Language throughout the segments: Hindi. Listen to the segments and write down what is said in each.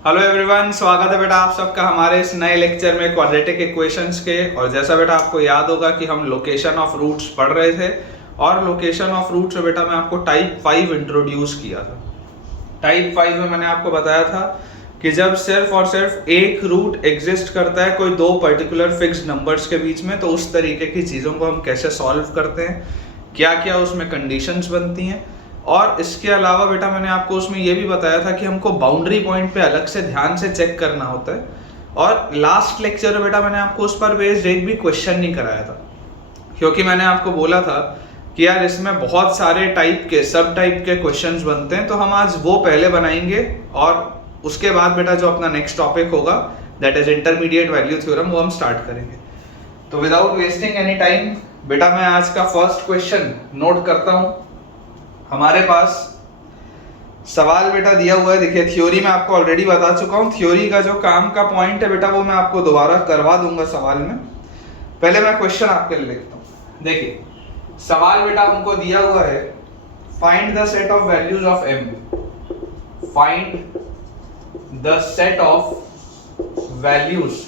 हेलो एवरीवन, स्वागत है बेटा आप सबका हमारे इस नए लेक्चर में क्वाड्रेटिक इक्वेशंस के। और जैसा बेटा आपको याद होगा कि हम लोकेशन ऑफ रूट्स पढ़ रहे थे और लोकेशन ऑफ रूट्स में बेटा मैं आपको टाइप 5 इंट्रोड्यूस किया था। टाइप 5 में मैंने आपको बताया था कि जब सिर्फ और सिर्फ एक रूट एग्जिस्ट करता है कोई दो पर्टिकुलर फिक्स्ड नंबर्स के बीच में, तो उस तरीके की चीज़ों को हम कैसे सॉल्व करते हैं, क्या क्या उसमें कंडीशंस बनती हैं। और इसके अलावा बेटा मैंने आपको उसमें यह भी बताया था कि हमको बाउंड्री पॉइंट पे अलग से ध्यान से चेक करना होता है। और लास्ट लेक्चर में बेटा मैंने आपको उस पर बेस्ड एक भी क्वेश्चन नहीं कराया था, क्योंकि मैंने आपको बोला था कि यार इसमें बहुत सारे टाइप के सब टाइप के क्वेश्चंस बनते हैं, तो हम आज वो पहले बनाएंगे और उसके बाद बेटा जो अपना नेक्स्ट टॉपिक होगा that is intermediate value theorem, वो हम स्टार्ट करेंगे। तो विदाउट वेस्टिंग एनी टाइम बेटा मैं आज का फर्स्ट क्वेश्चन नोट करता हूं। हमारे पास सवाल बेटा दिया हुआ है, देखिए थ्योरी में आपको ऑलरेडी बता चुका हूं। थ्योरी का जो काम का पॉइंट है बेटा वो मैं आपको दोबारा करवा दूंगा सवाल में। पहले मैं क्वेश्चन आपके लिए लिखता हूं। देखिए सवाल बेटा हमको दिया हुआ है, find the set of values of m, find the set of values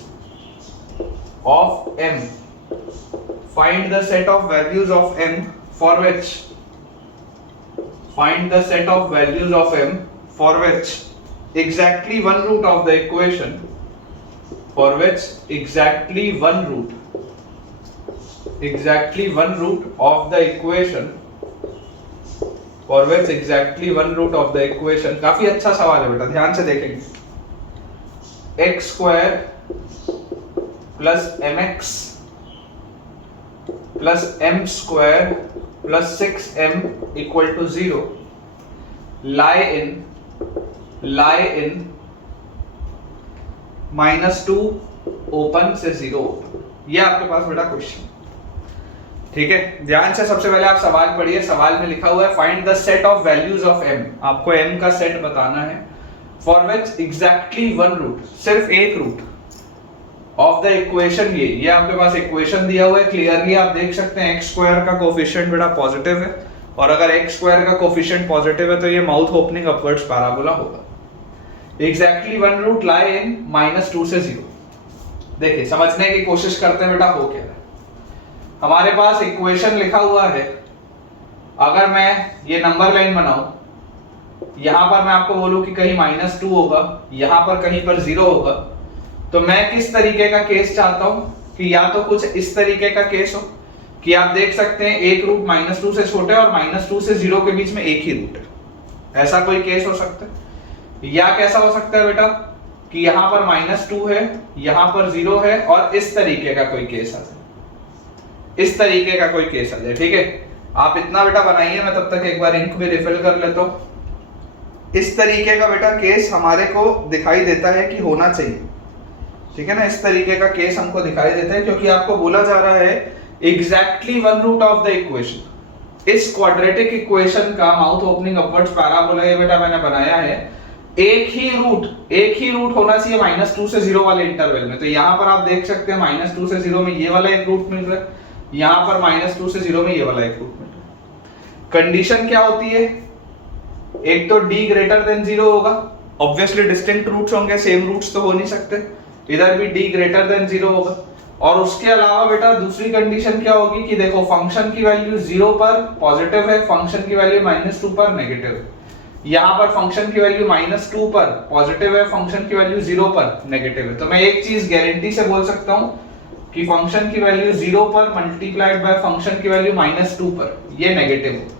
of m, find the set of values of m for which, find the set of values of m for which exactly one root of the equation, for which exactly one root of the equation, for which exactly one root of the equation। काफी अच्छा सवाल है बेटा, ध्यान से देखेंगे। x square plus mx plus m square plus 6m equal to 0 lie in -2 open से 0 ओपन। ये आपके पास बेटा क्वेश्चन, ठीक है। ध्यान से सबसे पहले आप सवाल पढ़िए। सवाल में लिखा हुआ है find the set of values of m, आपको m का सेट बताना है। For which exactly one root, सिर्फ एक रूट ऑफ द इक्वेशन, ये आपके पास इक्वेशन दिया हुआ है। क्लियरली आप देख सकते हैं x स्क्वायर का कोफिशिएंट बेटा पॉजिटिव है, और अगर x स्क्वायर का कोफिशिएंट पॉजिटिव है तो ये माउथ ओपनिंग अपवर्ड्स पैराबोला होगा। एग्जैक्टली वन रूट लाई इन -2 से 0। देखिए समझने की कोशिश करते हैं बेटा हो क्या है। हमारे पास इक्वेशन लिखा हुआ है, अगर मैं ये नंबर लाइन बनाऊं, यहां पर मैं आपको बोलूं कि कहीं -2 होगा, यहां पर कहीं पर 0 होगा, तो मैं किस तरीके का केस चाहता हूं कि या तो कुछ इस तरीके का केस हो कि आप देख सकते हैं एक रूट -2 से छोटे और -2 से 0 के बीच में एक ही रूट है, ऐसा कोई केस हो सकता है। या कैसा हो सकता है बेटा कि यहां पर -2 है, यहां पर 0 है, और इस तरीके का कोई केस आ जाए, इस तरीके का कोई केस आ जाए। ठीक है, आप इतना बेटा बनाइए, मैं तब तक एक बार इंक भी रिफिल कर लेता हूं। इस तरीके का बेटा केस हमारे को दिखाई देता है कि होना चाहिए, ठीक है ना। इस तरीके का केस हमको दिखाई देता है क्योंकि आपको बोला जा रहा है exactly one root of the equation. इस क्वाड्रेटिक इक्वेशन का माउथ ओपनिंग अपवर्ड्स पैराबोला ये बेटा मैंने बनाया है, एक ही रूट होना चाहिए -2 से 0 वाले इंटरवल में। तो यहां पर आप देख सकते हैं -2 से 0 में ये वाला एक रूट मिल रहा है, यहां पर -2 से 0 में ये वाला एक रूट मिल रहा है। कंडीशन क्या होती है, एक तो d ग्रेटर देन 0 होगा, ऑब्वियसली डिस्टिंक्ट रूट्स होंगे, सेम रूट्स तो हो नहीं सकते, इधर भी d ग्रेटर देन 0 होगा। और उसके अलावा बेटा दूसरी कंडीशन क्या होगी कि देखो फंक्शन की वैल्यू 0 पर पॉजिटिव है, फंक्शन की वैल्यू -2 पर नेगेटिव है। यहां पर फंक्शन की वैल्यू -2 पर पॉजिटिव है, फंक्शन की वैल्यू 0 पर नेगेटिव है। तो मैं एक चीज गारंटी से बोल सकता हूं कि फंक्शन की वैल्यू 0 पर मल्टीप्लाइड बाय फंक्शन की वैल्यू -2 पर, ये नेगेटिव होगा,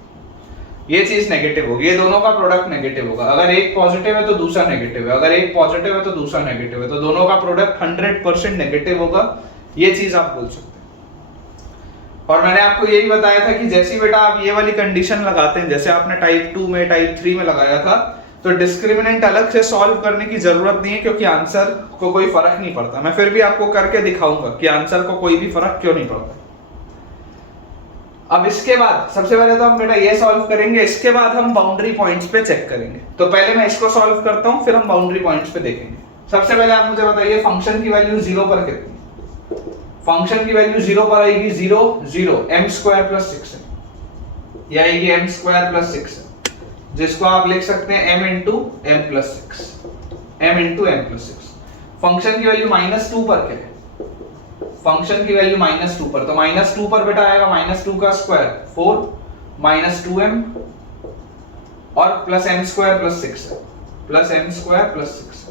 ये चीज नेगेटिव होगी, ये दोनों का प्रोडक्ट नेगेटिव होगा। अगर एक पॉजिटिव है तो दूसरा नेगेटिव है, अगर एक पॉजिटिव है तो दूसरा नेगेटिव है, तो दोनों का प्रोडक्ट 100% नेगेटिव होगा, ये चीज आप बोल सकते हैं। और मैंने आपको यही बताया था कि जैसे बेटा आप ये वाली कंडीशन लगाते हैं, जैसे आपने टाइप 2 में टाइप 3 में लगाया था, तो डिस्क्रिमिनेंट अलग से सॉल्व करने की जरूरत नहीं है, क्योंकि आंसर को कोई फर्क नहीं पड़ता। मैं फिर भी आपको करके दिखाऊंगा कि आंसर को कोई भी फर्क क्यों नहीं पड़ता। अब इसके बाद सबसे पहले तो हम बेटा ये सॉल्व करेंगे, इसके बाद हम बाउंड्री पॉइंट्स पे चेक करेंगे। तो पहले मैं इसको सॉल्व करता हूं, फिर हम बाउंड्री पॉइंट्स पे देखेंगे। सबसे पहले आप मुझे बताइए फंक्शन की वैल्यू 0 पर कितनी, फंक्शन की वैल्यू 0 पर आएगी 0 0 m स्क्वायर प्लस 6 है, यह आएगी m स्क्वायर प्लस 6 है, जिसको आप लिख सकते हैं m into m plus 6। m into M plus six. Function की वैल्यू -2 पर क्या है? फंक्शन की वैल्यू -2 पर, तो -2 पर बेटा आएगा -2 का स्क्वायर 4 -2m और प्लस m स्क्वायर प्लस 6 है, प्लस m स्क्वायर प्लस 6 है।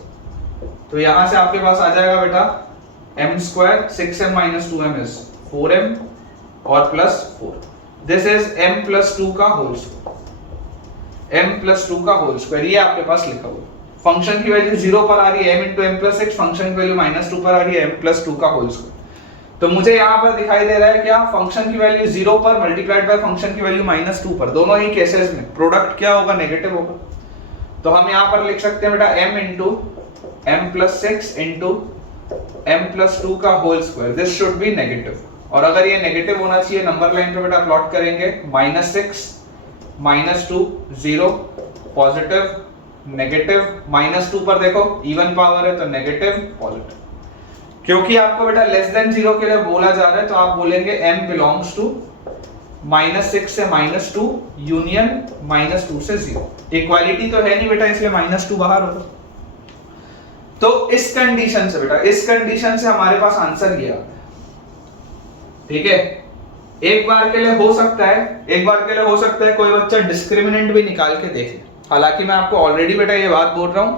तो यहां से आपके पास आ जाएगा बेटा m square 6m -2m is 4m और plus 4। This is m plus 2 का होल स्क्वायर, m प्लस 2 का होल स्क्वायर, ये आपके पास लिखा हुआ है। फंक्शन की वैल्यू 0 पर आ रही है m into M plus 6, function की वैल्यू -2 पर आ रही है m प्लस 2 का होल स्क्वायर। तो मुझे यहाँ पर दिखाई दे रहा है क्या, फंक्शन की वैल्यू 0 पर मल्टीप्लाइड बाय फंक्शन की वैल्यू -2 पर, दोनों ही केसेस में प्रोडक्ट क्या होगा, नेगेटिव होगा। तो हम यहाँ पर लिख सकते हैं बेटा m into M plus 6 into M plus 2 का whole square, this should be negative. और अगर ये नेगेटिव होना चाहिए, नंबर लाइन पे बेटा प्लॉट करेंगे -6 -2 0 पॉजिटिव नेगेटिव, -2 पर देखो इवन पावर है तो नेगेटिव पॉजिटिव। क्योंकि आपको बेटा लेस देन 0 के लिए बोला जा रहा है तो आप बोलेंगे m बिलोंग्स टू -6 से -2 यूनियन -2 से 0। इक्वालिटी तो है नहीं बेटा, इसलिए -2 बाहर होगा। तो इस कंडीशन से बेटा, इस कंडीशन से हमारे पास आंसर ये आता है। ठीक है, एक बार के लिए हो सकता है, एक बार के लिए हो सकता है कोई बच्चा डिस्क्रिमिनेंट भी निकाल के देख ले। हालांकि मैं आपको ऑलरेडी बेटा ये बात बोल रहा हूं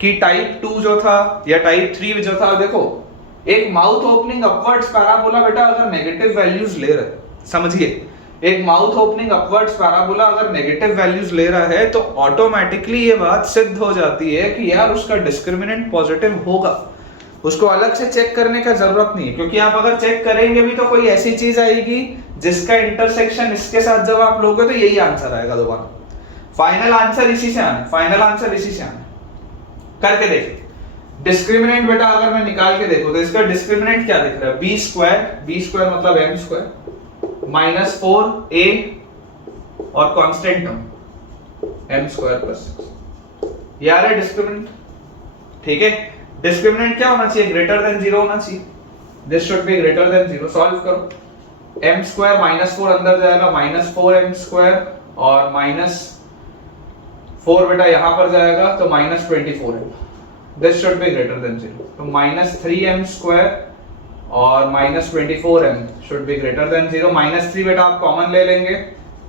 कि टाइप 2 जो था या टाइप 3 जो था, देखो एक माउथ ओपनिंग अपवर्ड्स पैराबोला बेटा अगर नेगेटिव वैल्यूज ले रहा है, समझिए एक माउथ ओपनिंग अपवर्ड्स पैराबोला अगर नेगेटिव वैल्यूज ले रहा है तो ऑटोमेटिकली ये बात सिद्ध हो जाती है कि यार उसका डिस्क्रिमिनेंट पॉजिटिव होगा, उसको अलग से चेक करने का जरूरत नहीं है। क्योंकि आप अगर चेक करेंगे भी तो कोई ऐसी चीज आएगी जिसका इंटरसेक्शन इसके साथ जब आप लोगे तो यही आंसर आएगा दोबारा। फाइनल आंसर इसी से आना, फाइनल आंसर इसी से आना। करके देखिए, डिस्क्रिमिनेंट बेटा अगर मैं निकाल के देखूं तो इसका डिस्क्रिमिनेंट क्या दिख रहा है, b स्क्वायर मतलब m स्क्वायर -4a और constant term m square plus 6, ये आ रहा है डिस्क्रिमिनेंट। ठीक है, डिस्क्रिमिनेंट क्या होना चाहिए, ग्रेटर देन 0 होना चाहिए, this should be greater than 0। Solve करो, m स्क्वायर -4 अंदर जाएगा -4m स्क्वायर और -4 बेटा यहां पर जाएगा तो -24m, this should be greater than 0। तो -3m स्क्वायर और -24m should be greater than 0। -3 बेटा आप कॉमन ले लेंगे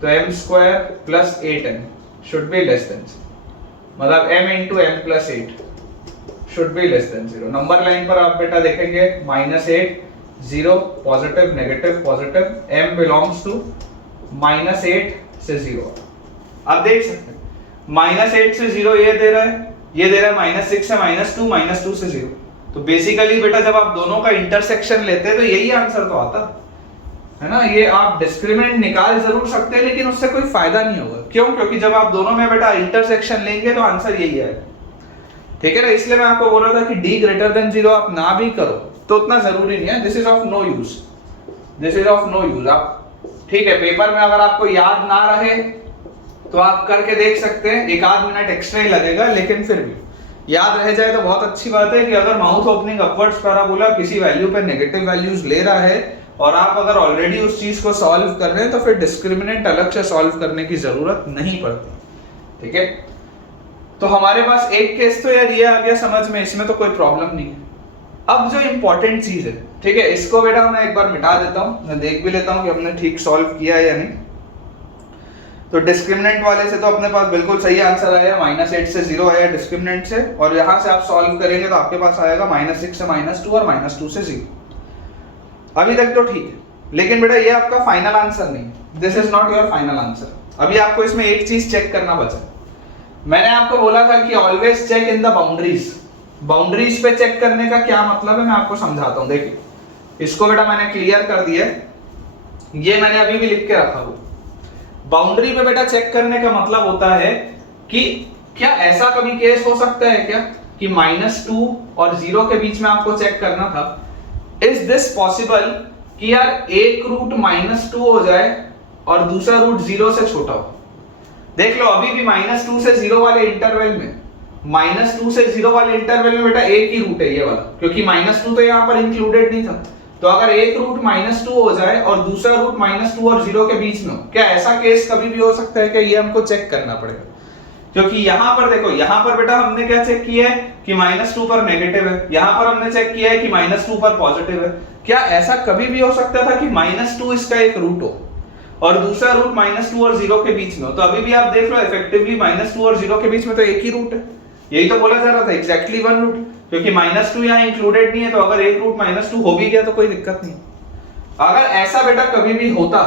तो m square plus 8m should be less than 0, मतलब m into m plus 8 should be less than 0। Number line पर आप बेटा देखेंगे -8 0 positive negative positive, m belongs to -8 से 0। आप देख सकते हैं -8 से 0 ये दे रहा है, ये दे रहा है -6 से -2 से 0। तो बेसिकली बेटा जब आप दोनों का इंटरसेक्शन लेते हैं तो यही आंसर तो आता है ना। ये आप डिस्क्रिमिनेंट निकाल जरूर सकते हैं लेकिन उससे कोई फायदा नहीं होगा। क्यों? क्योंकि जब आप दोनों में बेटा इंटरसेक्शन लेंगे तो आंसर यही आएगा। ठीक है ना, इसलिए मैं आपको बोल रहा था कि d ग्रेटर देन 0 आप ना भी करो तो उतना जरूरी नहीं है, this is of no use, this is of no use. आप ठीक है, पेपर में अगर आपको याद ना रहे तो आप करके देख सकते हैं, एक आध मिनट एक्स्ट्रा ही लगेगा, लेकिन फिर भी याद रह जाए तो बहुत अच्छी बात है कि अगर माउथ ओपनिंग अपवर्ड्स पैराबोला किसी वैल्यू पे नेगेटिव वैल्यूज ले रहा है और आप अगर ऑलरेडी उस चीज को सॉल्व कर रहे हैं तो फिर डिस्क्रिमिनेंट अलग से सॉल्व करने की जरूरत नहीं पड़ती। ठीक है, तो हमारे पास एक केस तो यार ये आ गया समझ में, इसमें तो कोई प्रॉब्लम नहीं है। अब जो इंपॉर्टेंट चीज है, ठीक है, इसको बेटा मैं एक बार मिटा देता हूं, मैं देख भी लेता हूं कि हमने ठीक सॉल्व किया है या नहीं। तो डिस्क्रिमिनेंट वाले से तो अपने पास बिल्कुल सही आंसर आया, -8 से 0 आया डिस्क्रिमिनेंट से, और यहां से आप सॉल्व करेंगे तो आपके पास आएगा -6 से -2 और -2 से 0। अभी तक तो ठीक है, लेकिन बेटा ये आपका फाइनल आंसर नहीं, this is not your final answer. अभी आपको इसमें एक चीज चेक करना बचा। मैंने आपको बोला था कि always check in the boundaries. Boundaries पे चेक करने का क्या मतलब है मैं आपको समझाता हूं। देखिए, इसको बेटा मैंने क्लियर कर दिया है, ये मैंने अभी भी लिख के रखा हुआ। बाउंड्री पे बेटा चेक करने का मतलब होता है कि क्या ऐसा कभी केस हो सकता है क्या कि -2 और 0 के बीच में आपको चेक करना था, इज दिस पॉसिबल कि यार एक रूट -2 हो जाए और दूसरा रूट 0 से छोटा हो। देख लो, अभी भी -2 से 0 वाले इंटरवल में, -2 से 0 वाले इंटरवल में बेटा एक ही रूट है ये वाला, क्योंकि -2 तो यहाँ पर इंक्लूडेड नहीं था। तो अगर एक रूट -2 हो जाए और दूसरा रूट -2 और 0 के बीच में हो, क्या ऐसा केस कभी भी हो सकता है कि ये हमको चेक करना पड़ेगा। क्योंकि यहां पर देखो, यहां पर बेटा हमने क्या चेक किया है कि -2 पर नेगेटिव है, यहां पर हमने चेक किया है कि -2 पर पॉजिटिव है। क्या ऐसा कभी भी हो सकता था कि -2 इसका एक रूट हो और दूसरा रूट -2 और 0 के बीच में हो? तो अभी भी आप देख लो इफेक्टिवली -2 और 0 के बीच में तो एक ही रूट है, यही तो बोला जा रहा था, एग्जैक्टली वन रूट, क्योंकि -2 यहाँ इंक्लूडेड नहीं है, तो अगर एक रूट -2 हो भी गया तो कोई दिक्कत नहीं। अगर ऐसा बेटा कभी भी होता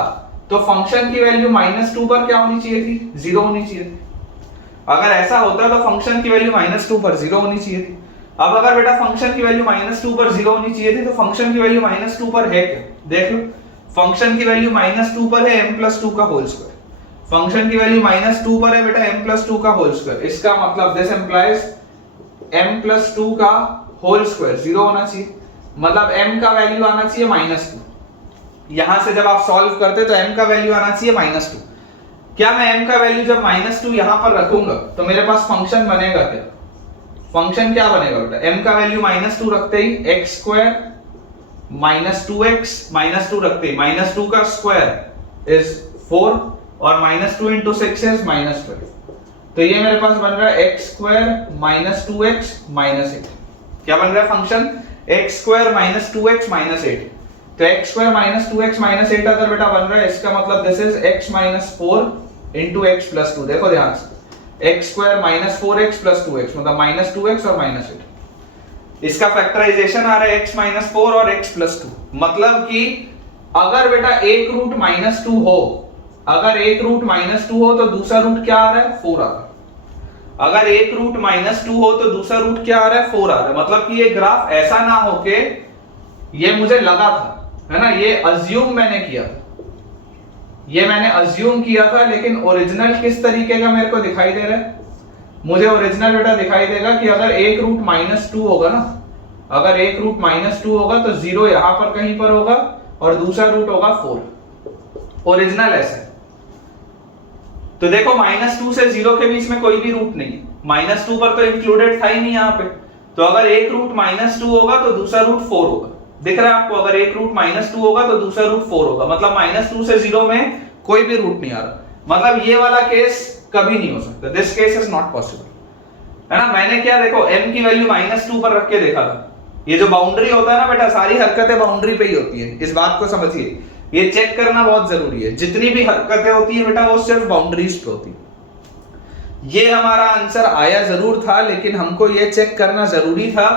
तो फंक्शन की वैल्यू -2 पर क्या होनी चाहिए थी? 0 होनी चाहिए थी। अगर ऐसा होता तो फंक्शन की वैल्यू -2 पर 0 होनी चाहिए थी। अब अगर बेटा फंक्शन की वैल्यू -2 पर 0 होनी चाहिए थी तो फंक्शन की वैल्यू -2 पर है क्या? देख लो, फंक्शन की वैल्यू -2 पर है m+2 का होल स्क्वायर। फंक्शन की वैल्यू -2 पर है बेटा m+2 का होल स्क्वायर। इसका मतलब दिस इंप्लाइज m+2 का होल स्क्वायर 0 होना चाहिए, मतलब m का वैल्यू आना चाहिए -2। यहां से जब आप सॉल्व करते तो m का वैल्यू आना चाहिए -2। क्या मैं m का वैल्यू जब -2 यहां पर रखूंगा तो मेरे पास फंक्शन बनेगा क्या? फंक्शन क्या बनेगा बेटा? m का वैल्यू -2 रखते ही x² -2x -2 रखते ही -2 का स्क्वायर इज 4 और -2 into 6 is -12। तो ये मेरे पास बन रहा है x² -2x -8। क्या बन रहा है फंक्शन? x² -2x -8। तो x² -2x -8 अगर बेटा बन रहा है, इसका मतलब this is x -4 into x + 2। देखो ध्यान से, x² -4x + 2x मतलब -2x और -8। इसका फैक्टराइजेशन आ रहा है x -4 और x + 2। मतलब कि अगर बेटा एक रूट -2 हो, अगर एक रूट -2 हो तो दूसरा रूट क्या आ रहा है? 4 आ रहा है। अगर एक रूट -2 हो तो दूसरा रूट क्या आ रहा है? 4 आ रहा है। मतलब कि ये ग्राफ ऐसा ना हो के, ये मुझे लगा था, है ना, ये अज्यूम मैंने किया था, ये मैंने अज्यूम किया था, लेकिन ओरिजिनल किस तरीके का मेरे को दिखाई दे रहा है? मुझे ओरिजिनल बेटा दिखाई देगा कि अगर एक रूट -2 होगा ना, अगर एक रूट -2 होगा तो 0 यहां पर कहीं पर होगा और दूसरा रूट होगा 4। ओरिजिनल ऐसा है। तो देखो -2 से 0 के बीच में कोई भी रूट नहीं है, -2 पर तो इंक्लूडेड था ही नहीं यहां पे। तो अगर एक रूट -2 होगा तो दूसरा रूट 4 होगा। दिख रहा है आपको? अगर एक रूट -2 होगा तो दूसरा रूट 4 होगा, मतलब -2 से 0 में कोई भी रूट नहीं आ रहा। मतलब ये वाला केस कभी नहीं हो सकता, this case is not possible, है ना। मैंने क्या देखो m की वैल्यू -2 पर रख के देखा था। ये जो बाउंड्री होता है ना बेटा, सारी हरकतें बाउंड्री पे ही होती है, इस बात को समझिए, ये चेक करना बहुत जरूरी है। जितनी भी हरकतें होती है बेटा वो सिर्फ बाउंड्रीज पे होती है। ये हमारा आंसर आया जरूर था, लेकिन हमको ये चेक करना जरूरी था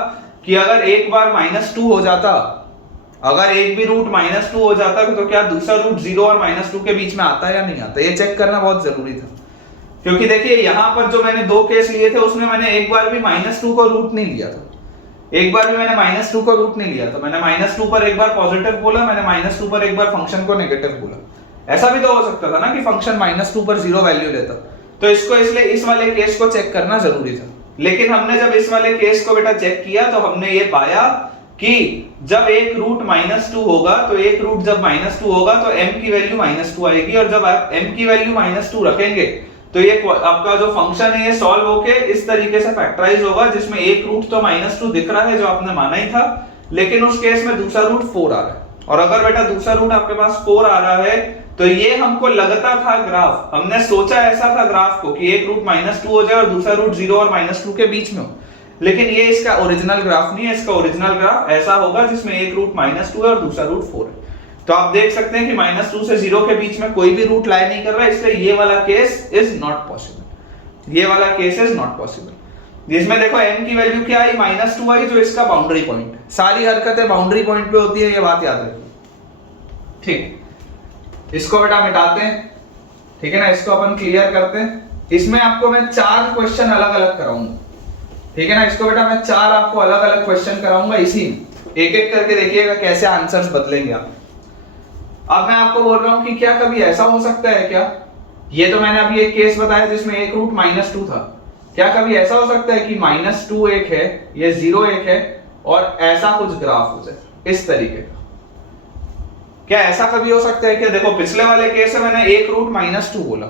कि अगर एक बार -2 हो जाता, अगर एक भी रूट -2 हो जाता तो क्या दूसरा रूट 0 और -2 के बीच में आता है या नहीं आता? ये चेक करना बहुत जरूरी था। क्योंकि देखिए यहां पर जो मैंने दो केस लिए थे उसमें मैंने एक बार भी -2 को रूट नहीं लिया था, एक बार भी मैंने -2 को रूट नहीं लिया था। मैंने -2 पर एक बार पॉजिटिव बोला, मैंने -2 पर एक बार फंक्शन को नेगेटिव बोला। ऐसा भी तो हो सकता था ना कि फंक्शन -2 पर 0 वैल्यू लेता। तो इसको इसलिए इस वाले केस को चेक करना जरूरी था। लेकिन हमने जब इस वाले केस को बेटा चेक किया तो हमने ये पाया कि जब एक रूट -2 होगा तो एक रूट जब -2 होगा तो m की वैल्यू -2 आएगी, और जब आप m की वैल्यू -2 रखेंगे तो ये आपका जो फंक्शन है ये सॉल्व होके इस तरीके से फैक्टराइज होगा, जिसमें एक रूट तो -2 दिख रहा है जो आपने माना ही था, लेकिन उस केस में दूसरा रूट 4 आ रहा है। और अगर बेटा दूसरा रूट आपके पास 4 आ रहा है तो ये हमको लगता था ग्राफ, हमने सोचा ऐसा था ग्राफ को कि एक रूट -2 हो जाए और दूसरा रूट 0 और -2 के बीच में हो, लेकिन ये इसका ओरिजिनल ग्राफ नहीं है। इसका ओरिजिनल ग्राफ ऐसा होगा जिसमें एक रूट -2 है और दूसरा रूट 4 है। तो आप देख सकते हैं कि -2 से 0 के बीच में कोई भी रूट लाई नहीं कर रहा है, इसलिए ये वाला केस इज नॉट पॉसिबल, ये वाला केस इज नॉट पॉसिबल। जिसमें देखो m की वैल्यू क्या आई? -2 आई, जो इसका बाउंड्री पॉइंट है। सारी हरकतें बाउंड्री पॉइंट पे होती है, ये बात याद रखिए। ठीक, इसको बेटा मिटाते हैं, ठीक है ना, इसको अपन क्लियर करते हैं। इसमें आपको मैं 4 क्वेश्चन अलग अलग कराऊंगा, ठीक है ना। इसको बेटा मैं 4 आपको अलग अलग क्वेश्चन कराऊंगा, इसी एक एक करके देखिएगा कैसे आंसर्स बदलेंगे आप। अब मैं आपको बोल रहा हूं कि क्या कभी ऐसा हो सकता है क्या, ये तो मैंने अभी एक केस बताया जिसमें एक रूट -2 था, क्या कभी ऐसा हो सकता है कि -2 एक है, ये 0 एक है और ऐसा कुछ ग्राफ हो जाए इस तरीके का? क्या ऐसा कभी हो सकता है? क्या देखो पिछले वाले केस में मैंने एक रूट -2 बोला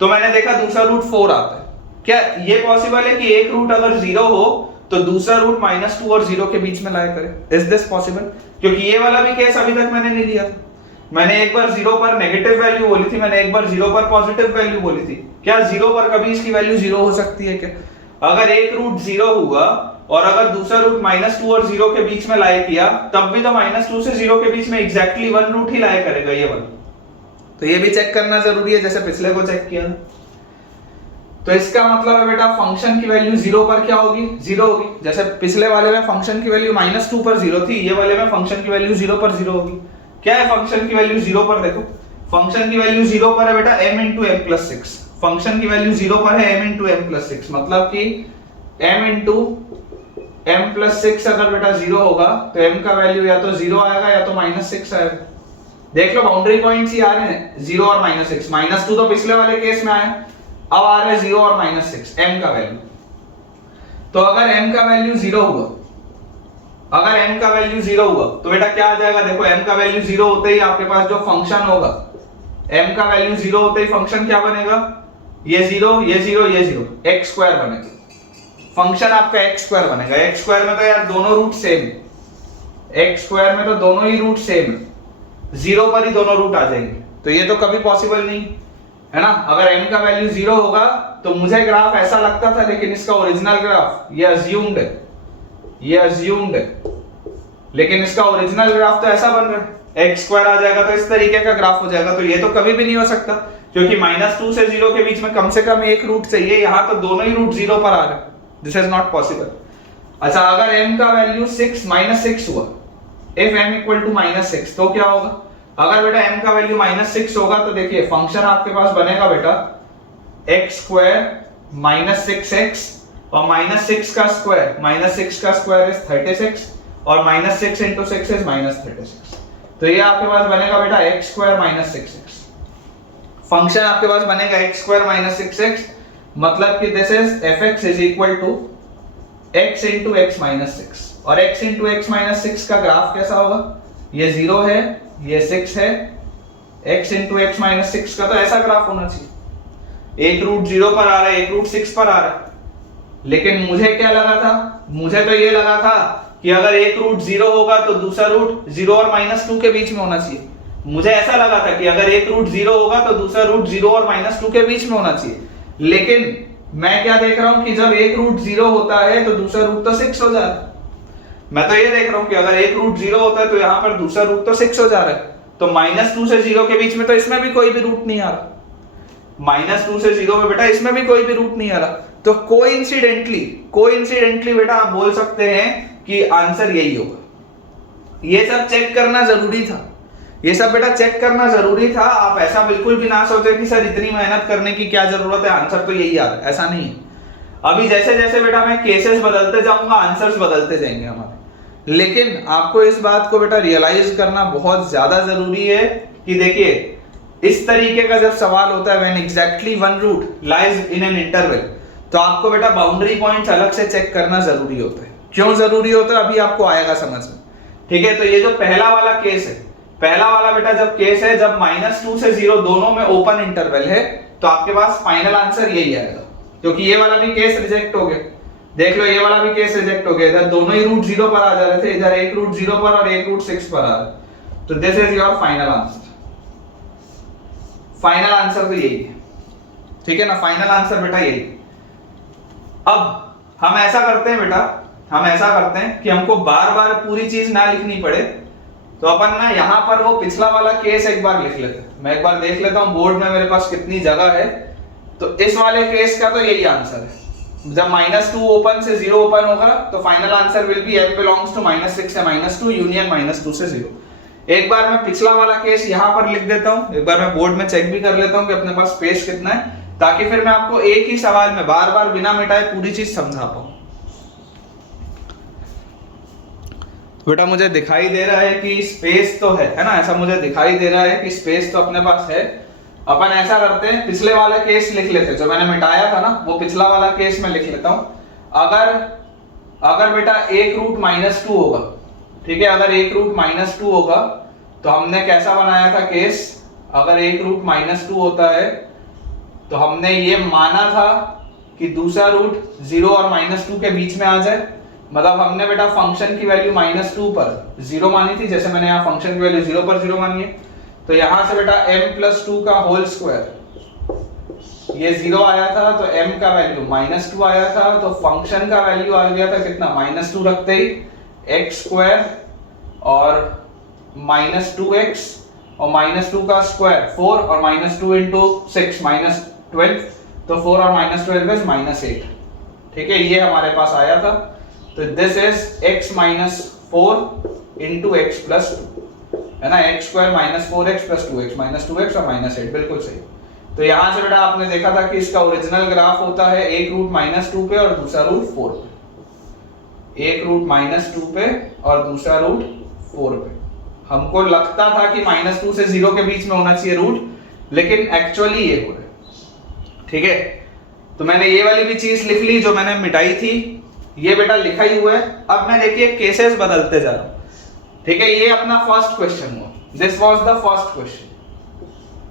तो मैंने देखा दूसरा रूट 4 आता है। क्या ये पॉसिबल है कि एक रूट अगर 0 हो तो दूसरा रूट -2 और 0 के बीच में लाया करे? Is this possible? क्योंकि ये वाला भी केस अभी तक मैंने नहीं लिया था। मैंने एक बार 0 पर नेगेटिव वैल्यू बोली थी, मैंने एक बार 0 पर पॉजिटिव वैल्यू बोली थी। क्या 0 पर कभी इसकी वैल्यू 0 हो सकती है क्या? अगर एक रूट 0 हुआ और अगर दूसरा रूट -2 और 0 के बीच में लाए किया, तब भी तो -2 से 0 के बीच में एग्जैक्टली 1 रूट ही लाया करेगा ये 1। तो ये भी चेक करना जरूरी है, जैसे पिछले को चेक किया। तो इसका मतलब है बेटा फंक्शन की वैल्यू 0 पर क्या होगी? 0 होगी। जैसे पिछले वाले में फंक्शन की वैल्यू -2 पर 0 थी, ये वाले में फंक्शन की वैल्यू 0 पर 0 होगी। क्या है फंक्शन की वैल्यू 0 पर? देखो फंक्शन की वैल्यू 0 पर है बेटा m into m plus 6। Function की वैल्यू 0 पर है m into m plus 6, मतलब कि m into m plus 6 अगर बेटा 0 होगा तो m का वैल्यू या तो 0 आएगा या तो -6 आएगा। देख लो बाउंड्री पॉइंट्स ही आ रहे हैं 0 और -6। -2 तो पिछले वाले केस में आया, अब आ रहा है 0 और -6 m का वैल्यू। तो अगर m का वैल्यू 0 हुआ, अगर m का वैल्यू 0 हुआ तो बेटा क्या आ जाएगा? देखो m का वैल्यू 0 होते ही आपके पास जो फंक्शन होगा, m का वैल्यू 0 होते ही फंक्शन क्या बनेगा? ये 0 ये 0 ये 0, x स्क्वायर बनेगा। फंक्शन आपका x स्क्वायर बनेगा। x स्क्वायर में तो यार दोनों रूट सेम है, x स्क्वायर में तो दोनों ही रूट सेम है, 0 पर ही दोनों रूट आ जाएंगे। तो ये तो कभी पॉसिबल नहीं है ना। अगर m का वैल्यू 0 होगा तो मुझे ग्राफ ऐसा लगता था, लेकिन इसका ओरिजिनल ग्राफ ये अज्यूम्ड है, ये अज्यूम्ड है, लेकिन इसका ओरिजिनल ग्राफ तो ऐसा बन रहा है, x स्क्वायर आ जाएगा तो इस तरीके का ग्राफ हो जाएगा। तो ये तो कभी भी नहीं हो सकता, क्योंकि -2 से 0 के बीच में कम से कम एक रूट चाहिए, यहाँ तो दोनों ही रूट 0 पर आ रहे हैं। This is not possible. अच्छा अगर m का वैल्यू -6 हुआ, if m इक्वल टू -6 तो क्या होगा? अगर बेटा m का वैल्यू -6 होगा तो देखिए फंक्शन आपके पास बनेगा बेटा x स्क्वायर -6x और -6 का स्क्वायर, -6 का स्क्वायर इज 36 और -6 into 6 इज -36। तो ये आपके पास बनेगा बेटा x स्क्वायर -6x। फंक्शन आपके पास बनेगा x स्क्वायर -6x, मतलब कि this is fx is equal to x into x -6। और x into x -6 का ग्राफ कैसा होगा? ये 0 है, ये 6 है, x into x -6 का तो ऐसा ग्राफ होना चाहिए, एक रूट 0 पर आ रहा है, एक रूट 6 पर आ रहा है। लेकिन मुझे क्या लगा था? मुझे तो ये लगा था कि अगर एक रूट 0 होगा तो दूसरा रूट 0 और -2 के बीच में होना चाहिए। मुझे ऐसा लगा था कि अगर एक रूट 0 होगा तो दूसरा रूट 0 और -2 के बीच में होना चाहिए। लेकिन मैं क्या देख रहा हूं कि जब एक रूट 0 होता है तो दूसरा रूट तो 6 हो जा रहा है। मैं तो ये देख रहा हूं कि अगर एक रूट 0 होता है तो यहां पर दूसरा रूट तो 6 हो जा रहा है। तो -2 से 0 के बीच में तो इसमें भी कोई भी रूट नहीं आ रहा, -2 से 0 में बेटा इसमें भी कोई भी रूट नहीं आ रहा। तो कोइंसिडेंटली बेटा आप बोल सकते हैं कि आंसर यही होगा। ये सब चेक करना जरूरी था, ये सब बेटा चेक करना जरूरी था। आप ऐसा बिल्कुल भी ना सोचे कि सर इतनी मेहनत करने की क्या जरूरत है, आंसर तो यही आ रहा है, ऐसा नहीं है। अभी जैसे जैसे बेटा मैं केसेस बदलते जाऊंगा, आंसर्स बदलते जाएंगे हमारे। लेकिन आपको इस बात को बेटा रियलाइज करना बहुत ज्यादा जरूरी है कि देखिए इस तरीके का जब सवाल होता है when exactly one root lies in an interval, तो आपको बेटा बाउंड्री पॉइंट्स अलग से चेक करना जरूरी होता है। क्यों जरूरी होता है अभी आपको आएगा समझ में, ठीक है। तो ये जो पहला वाला केस है, पहला वाला बेटा जब केस है जब -2 से 0 दोनों में ओपन इंटरवल है, तो आपके पास फाइनल आंसर यही आएगा, क्योंकि ये वाला भी केस रिजेक्ट हो गया। देख लो ये वाला भी केस रिजेक्ट हो गया, इधर दोनों ही रूट 0 पर आ जा रहे थे, इधर एक रूट 0 पर और एक रूट 6 पर आ रहा है। तो this is your final answer. Final answer तो यही है, ठीक है ना, फाइनल आंसर बेटा यही। अब हम ऐसा करते हैं बेटा, हम ऐसा करते हैं कि हमको बार बार पूरी चीज ना लिखनी पड़े, तो अपन ना यहाँ पर वो पिछला वाला केस एक बार लिख लेते हैं। मैं एक बार देख लेता हूँ बोर्ड में मेरे पास कितनी जगह है। तो इस वाले केस का तो यही आंसर है, जब -2 ओपन से 0 ओपन होगा तो final answer will be m belongs to -6 से -2 यूनियन -2 से 0। एक बार मैं पिछला वाला केस यहाँ पर लिख देता हूँ, एक बार मैं बोर्ड में चेक भी कर लेता हूँ कि अपने पास स्पेस कितना है, ताकि फिर मैं आपको एक ही सवाल में बार बार बिना मिटाए पूरी चीज समझा पाऊं। बेटा मुझे दिखाई दे रहा है कि स्पेस तो है ना, ऐसा मुझे दिखाई दे रहा है कि स्पेस तो अपने पास है। अपन ऐसा करते हैं, पिछले वाला केस लिख लेते, जो मैंने मिटाया था ना वो पिछला वाला केस में लिख लेता हूं। अगर बेटा एक रूट -2 होगा, ठीक है, अगर एक रूट -2 होगा तो हमने कैसा बनाया था केस, अगर एक रूट -2 होता है तो हमने ये माना था कि दूसरा रूट 0 और -2 के बीच में आ जाए। मतलब हमने बेटा फंक्शन की वैल्यू -2 पर 0 मानी थी, जैसे मैंने यहाँ फंक्शन की वैल्यू 0 पर 0 मानी है। तो यहां से बेटा m प्लस 2 का होल स्क्वायर, ये 0 आया था तो m का वैल्यू -2 आया था, तो फंक्शन का वैल्यू आ गया था कितना, -2 रखते ही x स्क्वायर और -2x और -2 का स्क्वायर 4 और -2 इंटू 6 -12, तो 4 और -12 इज -8। ठीक है, ये हमारे पास आया था। तो this is x -4 into x plus 2, है ना, x square -4x plus 2x -2x और -8, बिल्कुल सही। तो यहां से बेटा आपने देखा था कि इसका ओरिजिनल ग्राफ होता है एक रूट -2 पे और दूसरा रूट 4 पे, एक रूट -2 पे और दूसरा रूट 4 पे। हमको लगता था कि -2 से 0 के बीच में होना चाहिए रूट, लेकिन एक्चुअली ये हो रहा है। ठीक है, तो मैंने ये वाली भी चीज लिख ली जो मैंने मिटाई थी, ये बेटा लिखा ही हुआ है। अब मैं देखिए केसेस बदलते जा रहा हूं। ठीक है, ये अपना फर्स्ट क्वेश्चन हुआ, this was the first question,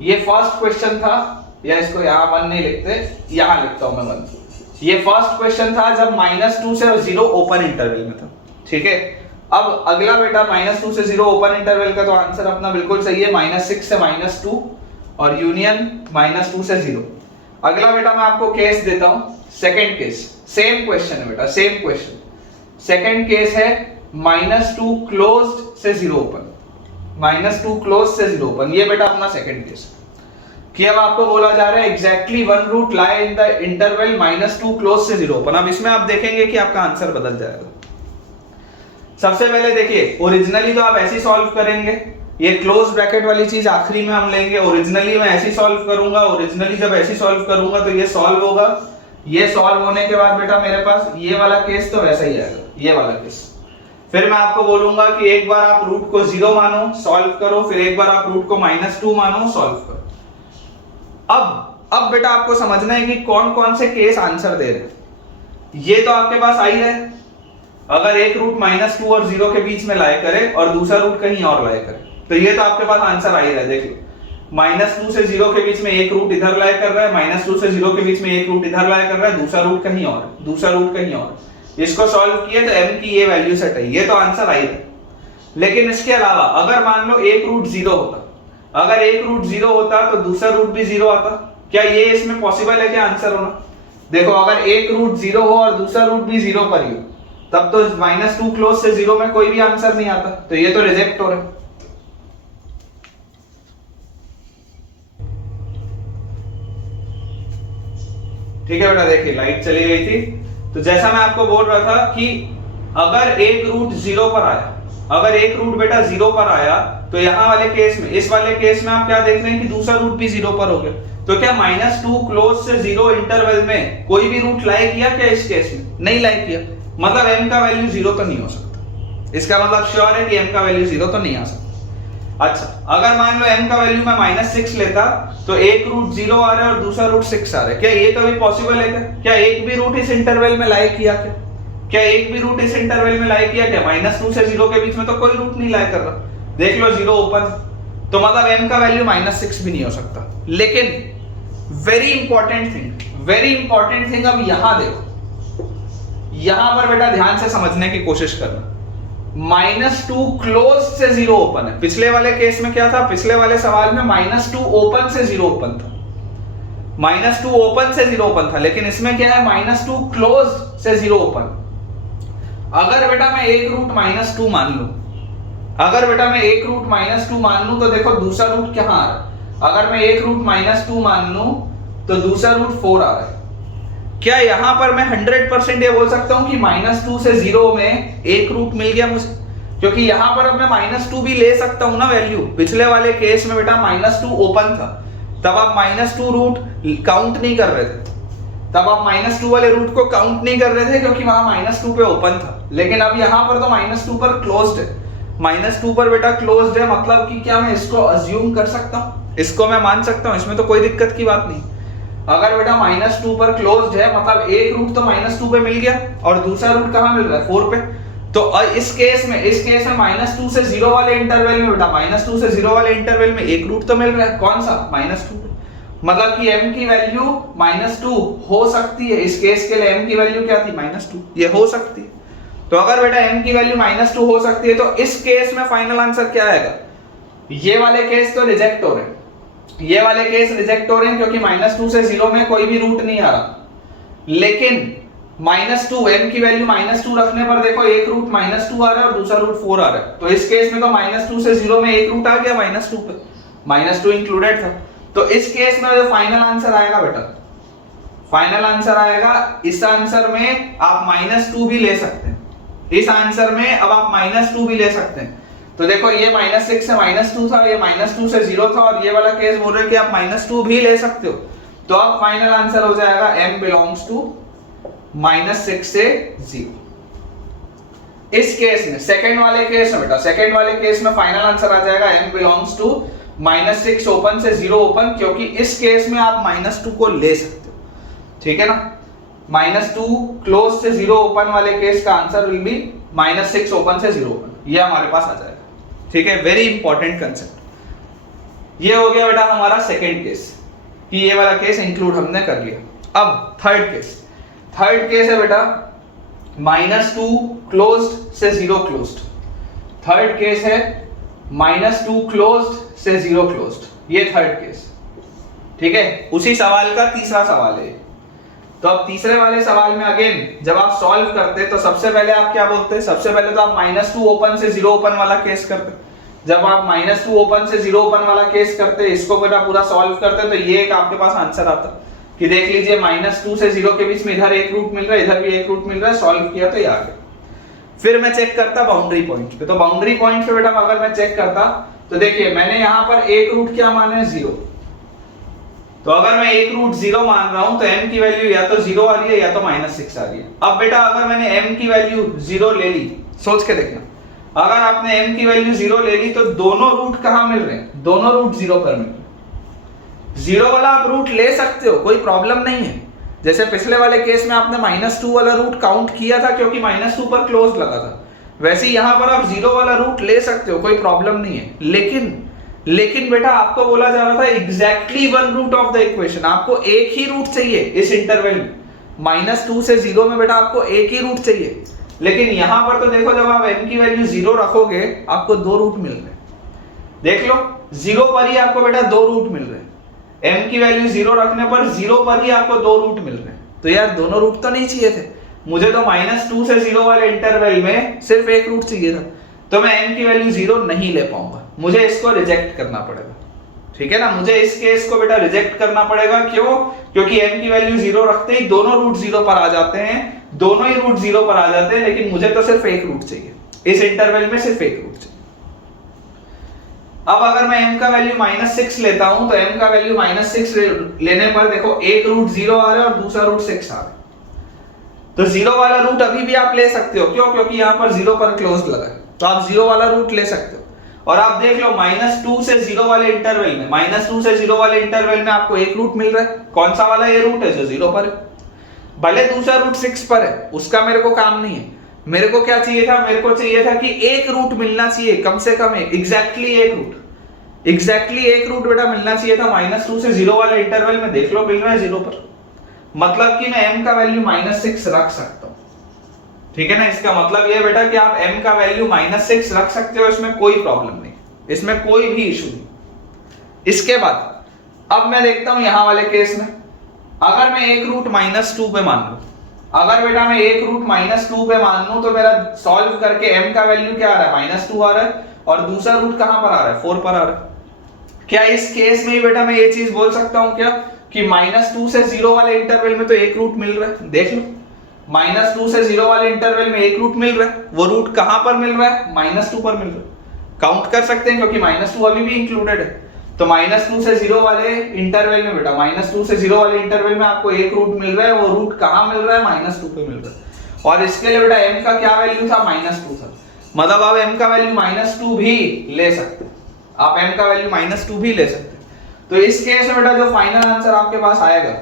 ये फर्स्ट क्वेश्चन था, या इसको यहां 1 नहीं लिखते, यहां लिखता हूं मैं 1। ये फर्स्ट क्वेश्चन था जब -2 से 0 ओपन इंटरवल में था। ठीक है, अब अगला बेटा -2 से 0 ओपन इंटरवल का, तो आंसर अपना बिल्कुल सही है, -6 से -2 और यूनियन -2 से 0। अगला बेटा मैं आपको केस देता हूं, सेकंड केस, सेम क्वेश्चन है बेटा, सेम क्वेश्चन। सेकंड केस है -2 क्लोज्ड से 0 ओपन, -2 क्लोज से 0 ओपन, ये बेटा अपना सेकंड केस कि अब आपको बोला जा रहा है exactly one root lie in the interval -2 close से 0 ओपन। अब इसमें आप देखेंगे कि आपका आंसर बदल जाएगा। सबसे पहले देखिए, ओरिजिनली तो आप ऐसे ही सॉल्व करेंगे, ये क्लोज ब्रैकेट वाली चीज आखिरी में हम लेंगे। ओरिजिनली मैं ऐसे ही सॉल्व करूंगा, ओरिजिनली जब ऐसे ही सॉल्व करूंगा तो ये सॉल्व होगा, ये सॉल्व होने के बाद बेटा मेरे पास ये वाला केस तो वैसा ही आएगा, ये वाला केस। फिर मैं आपको बोलूंगा कि एक बार आप रूट को 0 मानो, सॉल्व करो, फिर एक बार आप रूट को -2 मानो, सॉल्व करो। अब बेटा आपको समझना है कि कौन कौन से केस आंसर दे रहे हैं। ये तो आपके पास आ ही है, अगर एक रूट -2 और 0 के बीच में लाए करे और दूसरा रूट कहीं और लाए करे, तो ये तो आपके पास आंसर आ ही रहा है। देख लो, -2 से 0 के बीच में एक रूट इधर लाए कर रहा है, -2 से 0 के बीच में एक रूट इधर लाए कर रहा है, दूसरा रूट कहीं और, दूसरा रूट कहीं और। इसको सॉल्व किए तो m की ये वैल्यू सेट है, ये तो आंसर आ ही रहा है। लेकिन इसके अलावा अगर मान लो एक रूट 0 होता, अगर एक रूट 0 होता तो दूसरा रूट भी 0 आता, क्या ये इसमें पॉसिबल है क्या आंसर होना? देखो, अगर एक रूट 0 हो और दूसरा रूट भी 0 पर ही हो, तब तो -2 क्लोज से 0 में कोई भी आंसर नहीं आता, तो ये तो रिजेक्ट हो रहा है। ठीक है बेटा, देखिए लाइट चली गई थी। तो जैसा मैं आपको बोल रहा था कि अगर एक रूट 0 पर आया, अगर एक रूट बेटा 0 पर आया, तो यहां वाले केस में, इस वाले केस में आप क्या देख रहे हैं कि दूसरा रूट भी 0 पर हो गया। तो क्या -2 क्लोज से 0 इंटरवल में कोई भी रूट लाई किया क्या? इस केस में नहीं लाई किया, मतलब m का वैल्यू 0 तो नहीं हो सकता। इसका मतलब श्योर है कि m का वैल्यू 0 तो नहीं आ सकता। अच्छा, अगर मान लो m का वैल्यू मैं -6 लेता, तो एक रूट 0 आ रहा है और दूसरा रूट 6 आ रहा है, क्या ये कभी पॉसिबल है क्या? क्या एक भी रूट इस इंटरवल में लाई किया क्या? क्या एक भी रूट इस इंटरवल में लाई किया क्या? -2 से 0 के बीच में तो कोई रूट नहीं लाई कर रहा, देख लो 0 ओपन, तो मतलब m का वैल्यू -6 भी नहीं हो सकता। लेकिन वेरी इंपॉर्टेंट थिंग, अब यहां देखो, यहां पर बेटा ध्यान से समझने की कोशिश करना। -2 क्लोज से 0 ओपन है। पिछले वाले केस में क्या था? पिछले वाले सवाल में -2 ओपन से 0 ओपन था, -2 ओपन से 0 ओपन था, लेकिन इसमें क्या है? -2 क्लोज से 0 ओपन। अगर बेटा मैं एक रूट -2 मान लूं, अगर बेटा मैं एक रूट -2 मान लूं, तो देखो दूसरा रूट कहां आ रहा है? अगर मैं एक रूट -2 मान लूं तो दूसरा रूट 4 आ रहा है। क्या यहां पर मैं 100% ये बोल सकता हूं कि -2 से 0 में एक रूट मिल गया मुझे? क्योंकि यहां पर अब मैं -2 भी ले सकता हूं ना वैल्यू। पिछले वाले केस में बेटा -2 ओपन था, तब आप -2 रूट काउंट नहीं कर रहे थे, तब आप -2 वाले रूट को काउंट नहीं कर रहे थे क्योंकि वहां -2 पे ओपन था। लेकिन अब यहां पर तो -2 पर क्लोज्ड है, -2 पर बेटा क्लोज्ड है, मतलब कि क्या मैं इसको अज्यूम कर सकता हूं, इसको मैं मान सकता हूं, इसमें तो कोई दिक्कत की बात नहीं। अगर बेटा -2 पर क्लोज्ड है, मतलब एक रूट तो -2 पे मिल गया और दूसरा रूट कहां मिल रहा है? 4 पे। तो इस केस में -2 से 0 वाले इंटरवल में बेटा, -2 से 0 वाले इंटरवल में एक रूट तो मिल रहा है, कौन सा? -2 पे। मतलब कि m की वैल्यू -2 हो सकती है। इस केस के लिए m की वैल्यू क्या थी? -2, ये हो सकती है। तो अगर बेटा m की वैल्यू -2 हो सकती है, तो इस केस में फाइनल आंसर क्या आएगा? ये वाले केस तो रिजेक्ट हो रहे हैं, ये वाले केस रिजेक्ट हो रहे हैं क्योंकि -2 से 0 में कोई भी रूट नहीं आ रहा। लेकिन -2 m की वैल्यू -2 रखने पर देखो एक रूट -2 आ रहा है और दूसरा रूट 4 आ रहा है। तो इस केस में तो -2 से 0 में एक रूट आ गया -2 पे, -2 इंक्लूडेड था। तो इस केस में जो फाइनल आंसर आएगा बेटा, फाइनल आंसर आएगा, इस आंसर में आप -2 भी ले सकते हैं, इस आंसर में अब आप -2 भी ले सकते हैं। तो देखो ये -6 से -2 था, ये -2 से 0 था, और ये वाला केस बोल रहे हैं कि आप -2 भी ले सकते हो। तो अब फाइनल आंसर हो जाएगा m बिलोंग्स टू -6 से 0। इस केस में, सेकंड वाले केस में बेटा, सेकंड वाले केस में फाइनल आंसर आ जाएगा m बिलोंग्स टू -6 ओपन से 0 ओपन, क्योंकि इस केस में आप -2 को ले सकते हो, ठीक है ना। -2 क्लोज से 0 ओपन वाले केस का आंसर विल बी -6 ओपन से 0 ओपन, ये हमारे पास आ जाएगा, ठीक है। Very important concept. ये हो गया बेटा हमारा सेकंड केस, कि ये वाला केस इंक्लूड हमने कर लिया। अब थर्ड केस, थर्ड केस है बेटा -2 क्लोज्ड से 0 क्लोज्ड। थर्ड केस है -2 क्लोज्ड से 0 क्लोज्ड, ये थर्ड केस, ठीक है। उसी सवाल का तीसरा सवाल है। तो अब तीसरे वाले सवाल में अगेन जब आप सॉल्व करते तो सबसे पहले आप क्या बोलते हैं, सबसे पहले तो आप -2 ओपन से 0 ओपन वाला केस करते। जब आप -2 ओपन से 0 ओपन वाला केस करते, इसको बेटा पूरा सॉल्व करते, तो ये एक आपके पास आंसर आता कि देख लीजिए -2 से 0 के बीच में इधर एक रूट मिल रहा है, इधर भी एक रूट मिल रहा है, सॉल्व किया तो ये आ गया। फिर मैं चेक करता बाउंड्री पॉइंट पे, तो बाउंड्री पॉइंट पे बेटा अगर मैं चेक करता तो देखिए मैंने यहाँ पर एक रूट क्या माना है 0, तो अगर मैं एक रूट 0 मान रहा हूं तो m की वैल्यू या तो 0 आ रही है या तो -6 आ रही है। अब बेटा अगर मैंने m की वैल्यू 0 ले ली, सोच के देखना, अगर आपने m की वैल्यू 0 ले ली तो दोनों रूट कहां मिल रहे हैं, दोनों रूट 0 पर मिल रहे हैं। 0 वाला आप रूट ले सकते हो, कोई प्रॉब्लम नहीं है। जैसे पिछले वाले केस में आपने -2 वाला रूट काउंट किया था क्योंकि -2 पर क्लोज लगा था, वैसे यहां पर आप 0 वाला रूट ले सकते हो, कोई प्रॉब्लम नहीं है। लेकिन बेटा आपको बोला जा रहा था exactly one root of the equation, आपको एक ही रूट चाहिए इस इंटरवल में, -2 से 0 में बेटा आपको एक ही रूट चाहिए। लेकिन यहां पर तो देखो जब आप m की वैल्यू 0 रखोगे आपको दो रूट मिल रहे हैं, देख लो 0 पर ही आपको बेटा दो रूट मिल रहे हैं। m की वैल्यू 0 रखने पर 0 पर ही आपको दो रूट मिल रहे हैं, तो यार दोनों रूट तो नहीं चाहिए थे, मुझे तो -2 से 0 वाले इंटरवल में सिर्फ एक रूट चाहिए था, तो मैं m की वैल्यू 0 नहीं ले पाऊंगा, मुझे इसको रिजेक्ट करना पड़ेगा, ठीक है ना। मुझे इस केस को बेटा रिजेक्ट करना पड़ेगा, क्यों, क्योंकि m की वैल्यू 0 रखते ही दोनों रूट 0 पर आ जाते हैं, दोनों ही रूट 0 पर आ जाते हैं, लेकिन मुझे तो सिर्फ एक रूट चाहिए, इस इंटरवल में सिर्फ एक रूट चाहिए। अब अगर मैं m का वैल्यू -6 लेता हूं तो m का वैल्यू -6 लेने पर देखो एक रूट 0 आ रहा है और दूसरा रूट 6 आ रहा है, तो 0 वाला रूट अभी भी आप ले सकते हो, क्यों, क्योंकि यहां पर 0 पर क्लोज लगा है, तो आप 0 वाला रूट ले सकते हो। और आप देख लो -2 से 0 वाले इंटरवल में, -2 से 0 वाले इंटरवल में आपको एक रूट मिल रहा है, कौन सा वाला ये रूट है जो 0 पर है, भले दूसरा रूट 6 पर है, उसका मेरे को काम नहीं है। मेरे को क्या चाहिए था, मेरे को चाहिए था कि एक रूट मिलना चाहिए, कम से कम एक, एग्जैक्टली एक रूट, एग्जैक्टली एक रूट बेटा मिलना चाहिए था -2 से 0 वाले इंटरवल में, देख लो मिल रहा है 0 पर, मतलब कि मैं m का वैल्यू -6 रख सकता हूं, ठीक है ना। इसका मतलब ये बेटा कि आप m का वैल्यू -6 रख सकते हो, इसमें कोई प्रॉब्लम नहीं, इसमें कोई भी इशू नहीं। इसके बाद अब मैं देखता हूं यहां वाले केस में, अगर मैं एक रूट -2 पे मान लूं, अगर बेटा मैं एक रूट -2 पे मान लूं तो मेरा सॉल्व करके m का वैल्यू क्या आ रहा है, -2 आ रहा है, और दूसरा रूट कहां पर आ रहा है, 4 पर आ रहा है। क्या इस केस में बेटा मैं ये चीज बोल सकता हूं क्या कि -2 से 0 वाले इंटरवल में तो एक रूट मिल रहा है, देख लो -2 से 0 वाले इंटरवल में एक रूट मिल रहा है, वो रूट कहां पर मिल रहा है, -2 पर मिल रहा है, काउंट कर सकते हैं क्योंकि -2 अभी भी इंक्लूडेड है। तो -2 से 0 वाले इंटरवल में बेटा, -2 से 0 वाले इंटरवल में आपको एक रूट मिल रहा है, वो रूट कहां मिल रहा है, -2 पे मिल रहा है, और इसके लिए बेटा m का क्या वैल्यू था, -2 था, मतलब आप m का वैल्यू -2 भी ले सकते हैं, आप m का वैल्यू -2 भी ले सकते हैं। तो इस केस में बेटा जो फाइनल आंसर आपके पास आएगा,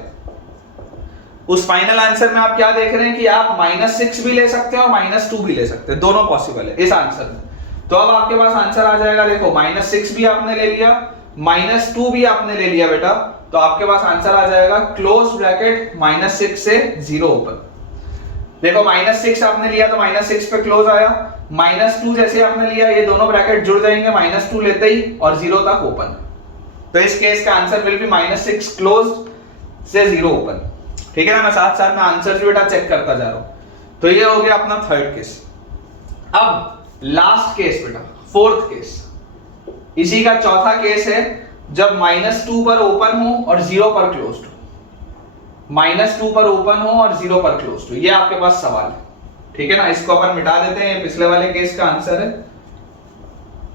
उस फाइनल आंसर में आप क्या देख रहे हैं कि आप -6 भी ले सकते हैं और -2 भी ले सकते हैं, दोनों पॉसिबल है इस आंसर में। तो अब आपके पास आंसर आ जाएगा, देखो -6 भी आपने ले लिया, -2 भी आपने ले लिया बेटा, तो आपके पास आंसर आ जाएगा क्लोज ब्रैकेट -6 से 0 ओपन। देखो -6 आपने लिया तो -6 पे क्लोज आया, -2 जैसे आपने लिया ये दोनों ब्रैकेट जुड़ जाएंगे -2 लेते ही और 0 तक ओपन। तो इस केस का आंसर विल बी -6 क्लोज्ड से 0 ओपन। ठीक है ना, मैं साथ साथ में आंसर भी बेटा चेक करता जा रहा हूं। तो ये हो गया अपना थर्ड केस। अब लास्ट केस बेटा, फोर्थ केस, इसी का चौथा केस है जब -2 पर ओपन हो और 0 पर क्लोज्ड हो, -2 पर ओपन हो और 0 पर क्लोज्ड हो। ये आपके पास सवाल है। ठीक है ना, इसको अपन मिटा देते हैं, पिछले वाले केस का आंसर है।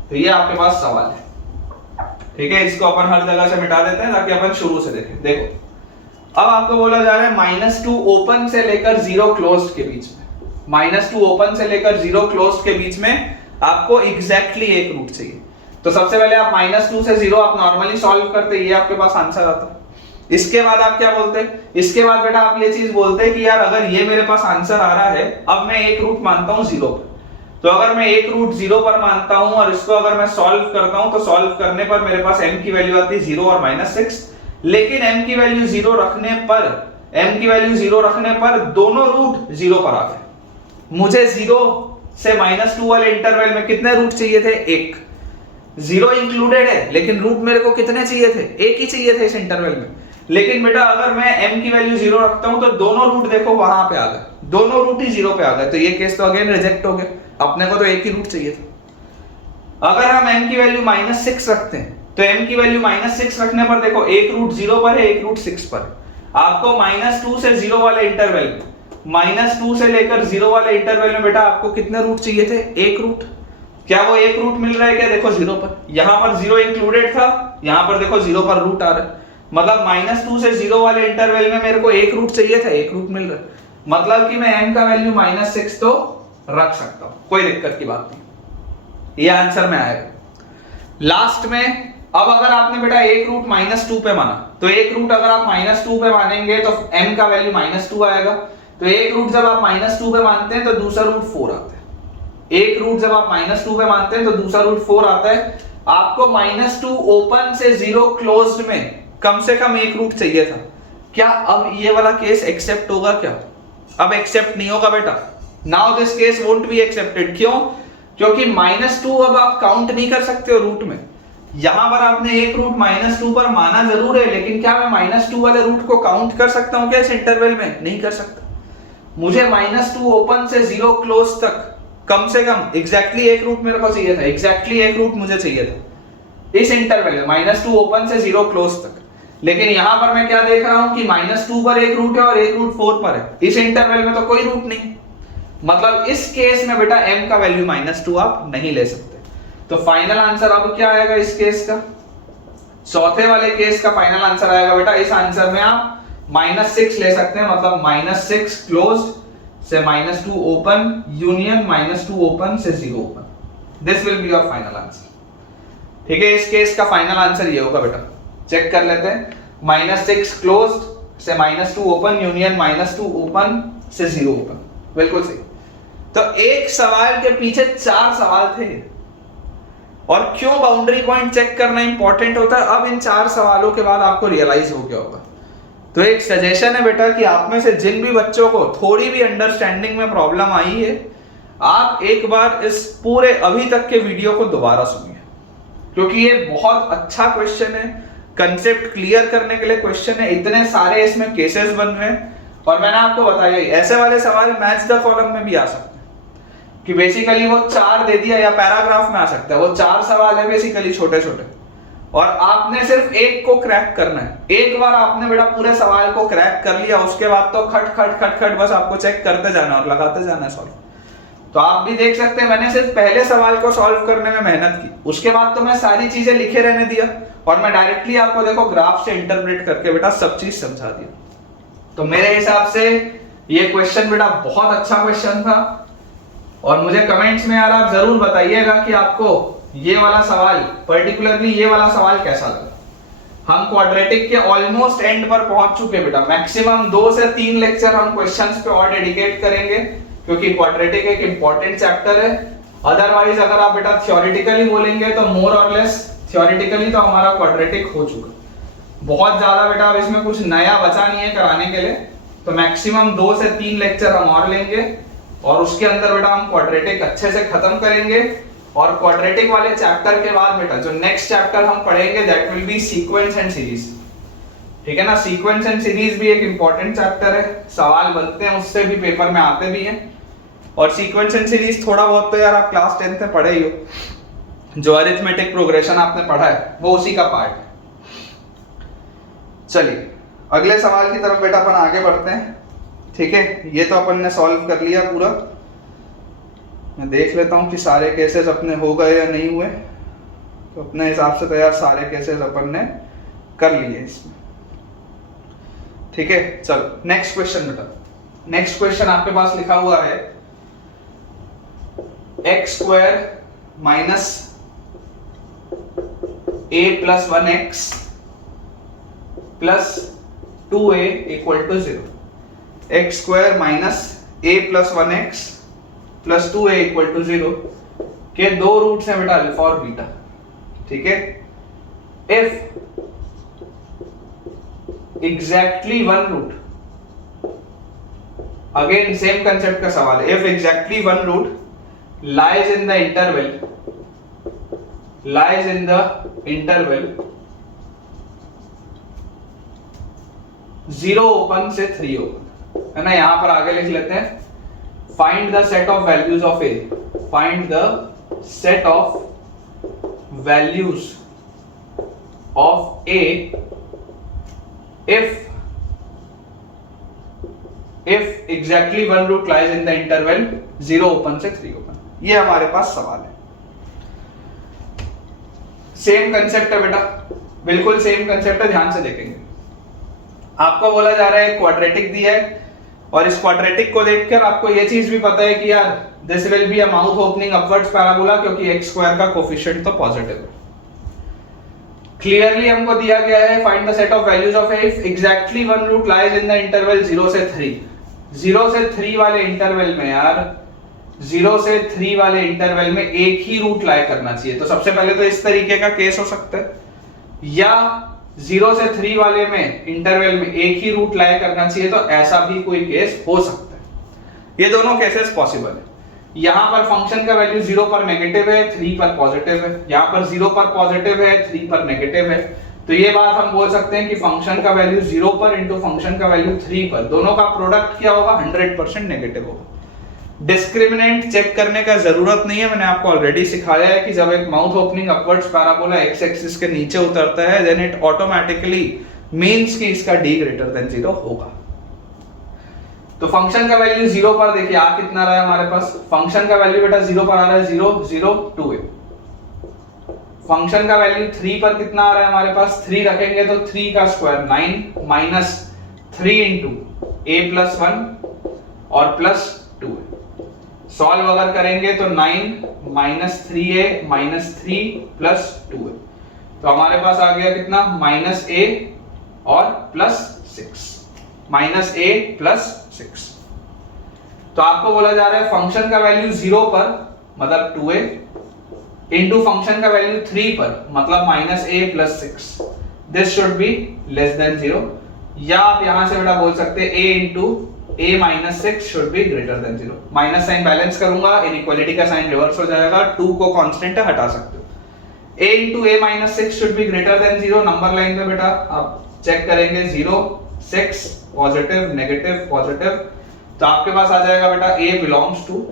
तो ये आपके पास सवाल है। ठीक है, इसको अपन हर जगह से मिटा देते हैं ताकि अपन शुरू से देखें। देखो अब आपको बोला जा रहा है -2 ओपन से लेकर 0 क्लोज्ड के बीच में, -2 ओपन से लेकर 0 क्लोज्ड के बीच में आपको एग्जैक्टली एक रूट चाहिए। तो सबसे पहले आप -2 से 0 आप नॉर्मली सॉल्व करते, ये आपके पास आंसर आता। इसके बाद आप क्या बोलते हैं, इसके बाद बेटा आप ये चीज बोलते हैं कि यार अगर ये मेरे पास आंसर आ रहा है, अब मैं एक रूट मानता हूं 0 पर। तो अगर मैं एक रूट 0 पर मानता हूं और इसको अगर मैं सॉल्व करता हूं तो सॉल्व करने पर मेरे पास m की वैल्यू आती है 0 और -6। लेकिन m की वैल्यू 0 रखने पर दोनों रूट 0 पर आ गए। मुझे 0 से -2 वाले इंटरवल में कितने रूट चाहिए थे, एक। 0 इंक्लूडेड है लेकिन रूट मेरे को कितने चाहिए थे, एक ही चाहिए थे इस इंटरवल में। लेकिन बेटा अगर मैं m की वैल्यू 0 रखता हूं तो दोनों रूट देखो वहां पे आ गए, दोनों रूट ही 0 पे आ गए। तो ये केस तो अगेन रिजेक्ट हो गया, अपने को तो एक ही रूट चाहिए था। अगर हम m की वैल्यू -6 रखते हैं तो m की वैल्यू -6 रखने पर देखो एक रूट 0 पर है, एक रूट 6 पर। आपको -2 से 0 वाले इंटरवल, -2 से लेकर 0 वाले इंटरवल में बेटा आपको कितने रूट चाहिए थे, एक रूट। क्या वो एक रूट मिल रहा है क्या, देखो 0 पर, यहां पर 0 इंक्लूडेड था, यहां पर देखो 0 पर रूट आ रहा है। मतलब -2 से 0 वाले इंटरवल में मेरे को एक रूट चाहिए था, एक रूट मिल रहा है। मतलब कि मैं m का वैल्यू -6 तो रख सकता हूं, कोई दिक्कत की बात नहीं। ये आंसर में आएगा। लास्ट में अब अगर आपने बेटा एक रूट -2 पे माना, तो एक रूट अगर आप -2 पे मानेंगे तो m का वैल्यू -2 आएगा। तो एक रूट जब आप -2 पे मानते हैं तो दूसरा रूट 4 आता है। एक रूट जब आप -2 पे मानते हैं तो दूसरा रूट 4 आता है। आपको -2 ओपन से 0 क्लोज्ड में कम से कम एक रूट चाहिए था। क्या अब ये वाला केस एक्सेप्ट होगा क्या, अब एक्सेप्ट नहीं होगा बेटा। Now this case won't be accepted. क्यों, क्योंकि -2 अब आप काउंट नहीं कर सकते हो रूट में। यहां पर आपने एक रूट -2 पर माना जरूर है, लेकिन क्या मैं -2 वाले रूट को काउंट कर सकता हूं क्या इस इंटरवल में, नहीं कर सकता। मुझे -2 ओपन से 0 क्लोज तक कम से कम एग्जैक्टली एक रूट मेरे को चाहिए था, एग्जैक्टली एक रूट मुझे चाहिए था इस इंटरवल में, -2 ओपन से 0 क्लोज तक। लेकिन यहां पर मैं क्या देख रहा हूं कि -2 पर एक रूट है और एक रूट 4 पर है, इस इंटरवल में तो कोई रूट नहीं। मतलब इस केस में बेटा m का वैल्यू -2 आप नहीं ले सकते। तो फाइनल आंसर अब क्या आएगा इस केस का, चौथे वाले केस का फाइनल आंसर आएगा बेटा, इस आंसर में आप -6 ले सकते हैं। मतलब -6 क्लोज्ड से -2 ओपन यूनियन -2 ओपन से 0 open, this will be your final answer. ठीक है, इस केस का फाइनल आंसर ये होगा बेटा, चेक कर लेते हैं। -6 क्लोज्ड से -2 ओपन यूनियन -2 ओपन से 0 ओपन, बिल्कुल सही। तो एक सवाल के पीछे 4 सवाल थे। और क्यों बाउंड्री पॉइंट चेक करना इंपॉर्टेंट होता है, अब इन 4 सवालों के बाद आपको रियलाइज हो गया होगा। तो एक सजेशन है बेटा कि आप में से जिन भी बच्चों को थोड़ी भी अंडरस्टैंडिंग में प्रॉब्लम आई है, आप एक बार इस पूरे अभी तक के वीडियो को दोबारा सुनिए, क्योंकि ये बहुत अच्छा क्वेश्चन है, कंसेप्ट क्लियर करने के लिए क्वेश्चन है। इतने सारे इसमें केसेस बन रहे हैं और मैंने आपको बताया ऐसे वाले सवाल मैच द कॉलम में भी आ सकते हैं, कि बेसिकली वो 4 दे दिया या पैराग्राफ में आ सकता है। वो 4 सवाल है बेसिकली छोटे छोटे, और आपने सिर्फ एक को क्रैक करना है। एक बार आपने बेटा पूरे सवाल को क्रैक कर लिया, उसके बाद तो खट खट खट खट बस आपको चेक करते जाना और लगाते जाना है सॉल्व। तो आप भी देख सकते हैं मैंने सिर्फ पहले सवाल को सॉल्व करने में मेहनत की, उसके बाद तो मैं सारी चीजें लिखे रहने दिया और मैं डायरेक्टली आपको देखो ग्राफ से इंटरप्रेट करके बेटा सब चीज समझा दिया। तो मेरे हिसाब से ये क्वेश्चन बेटा बहुत अच्छा क्वेश्चन था, और मुझे कमेंट्स में यार आप जरूर बताइएगा कि आपको ये वाला सवाल, पर्टिकुलरली ये वाला सवाल कैसा लगा। हम क्वाड्रेटिक के ऑलमोस्ट एंड पर पहुंच चुके बेटा, मैक्सिमम 2 से 3 लेक्चर हम क्वेश्चंस पे और डेडिकेट करेंगे, क्योंकि क्वाड्रेटिक एक इंपॉर्टेंट चैप्टर है। अदरवाइज अगर आप बेटा थ्योरेटिकली बोलेंगे तो मोर और लेस थ्योरेटिकली तो हमारा क्वाड्रेटिक हो चुका, बहुत ज्यादा बेटा अब इसमें कुछ नया बचा नहीं है कराने के लिए। तो मैक्सिमम 2 से 3 लेक्चर हम और लेंगे और उसके अंदर बेटा हम क्वाड्रेटिक अच्छे से खत्म करेंगे। और क्वाड्रेटिक वाले चैप्टर के बाद बेटा जो नेक्स्ट चैप्टर हम पढ़ेंगे that will be sequence and series. ठीक है ना, सीक्वेंस एंड सीरीज भी एक इंपॉर्टेंट चैप्टर है, सवाल बनते हैं उससे भी, पेपर में आते भी हैं। और सीक्वेंस एंड सीरीज थोड़ा बहुत तो यार आप क्लास 10th में पढ़े ही हो, जो अरिथमेटिक प्रोग्रेशन आपने पढ़ा है वो उसी का पार्ट है। चलिए अगले सवाल की तरफ बेटा अपन आगे बढ़ते हैं। ठीक है, ये तो अपन ने सॉल्व कर लिया पूरा। मैं देख लेता हूं कि सारे केसेस अपने हो गए या नहीं हुए, तो अपने हिसाब से तो यार सारे केसेस अपन ने कर लिए इसमें। ठीक है, चलो नेक्स्ट क्वेश्चन बेटा। नेक्स्ट क्वेश्चन आपके पास लिखा हुआ है X square minus a plus 1x plus 2a equal to 0। X square minus a plus 1x plus 2a equal to 0 के दो रूट्स हैं बेटा अल्फा और बीटा। ठीक है, if exactly one root, again same concept का सवाल है, if exactly one root lies in the interval 0 open से 3 ओपन, है ना। यहां पर आगे लिख लेते हैं find the set of values of A, find the set of values of A if exactly one root lies in the interval 0 open से 3 open। ये हमारे पास सवाल है। सेम कंसेप्ट है बेटा, बिल्कुल सेम कंसेप्ट है, ध्यान से देखेंगे। आपको बोला जा रहा है क्वाड्रेटिक दिया है और इस क्वाड्रेटिक को देखकर आपको ये चीज भी पता है कि यार this will be a mouth opening upwards parabola, क्योंकि x स्क्वायर का कोफिशिएंट तो पॉजिटिव है। क्लियरली हमको दिया गया है find the set of values of A if exactly one root lies in the interval 0 से 3। 0 से 3 वाले इंटरवल में यार 0 से 3 वाले इंटरवल में एक ही रूट लाई करना चाहिए। तो सबसे पहले तो इस तरीके का केस हो सकता है, या 0 से 3 वाले में इंटरवल में एक ही रूट लाई करना चाहिए, तो ऐसा भी कोई केस हो सकता है। ये दोनों केसेस पॉसिबल है। यहां पर फंक्शन का वैल्यू 0 पर नेगेटिव है, 3 पर पॉजिटिव है, यहां पर 0 पर पॉजिटिव है, 3 पर नेगेटिव है। तो ये बात हम बोल सकते हैं कि फंक्शन का वैल्यू 0 पर इंटू फंक्शन का वैल्यू 3 पर, दोनों का प्रोडक्ट क्या होगा, 100% नेगेटिव होगा। डिस्क्रिमिनेंट चेक करने का जरूरत नहीं है, मैंने आपको ऑलरेडी सिखाया है कि जब एक mouth opening upwards parabola x axis के नीचे उतरता है देन इट ऑटोमेटिकली मींस कि इसका d ग्रेटर देन 0 होगा। तो फंक्शन का वैल्यू 0 पर देखिए आ कितना रहा है हमारे पास, फंक्शन का वैल्यू बेटा 0 पर आ रहा है 0 0 2 a। फंक्शन का वैल्यू 3 पर कितना आ रहा है हमारे पास, 3 रखेंगे तो 3 का square 9 minus 3 into a plus 1 और प्लस 2a। सॉल्व अगर करेंगे तो 9 minus 3a minus 3 plus 2a, तो हमारे पास आ गया कितना, माइनस a और प्लस 6, माइनस a प्लस 6। तो आपको बोला जा रहा है फंक्शन का वैल्यू 0 पर मतलब 2a इंटू फंक्शन का वैल्यू 3 पर मतलब minus a plus 6, this should be less than 0। या आप यहां से बेटा बोल सकते हैं a into a minus 6 should be greater than 0। Minus sign balance करूंगा, इनइक्वालिटी का साइन रिवर्स हो जाएगा, 2 को कांस्टेंट है हटा सकते हो। a into a minus 6 should be greater than 0। Number line पे बेटा आप चेक करेंगे 0 6 पॉजिटिव नेगेटिव पॉजिटिव, तो आपके पास आ जाएगा बेटा a belongs to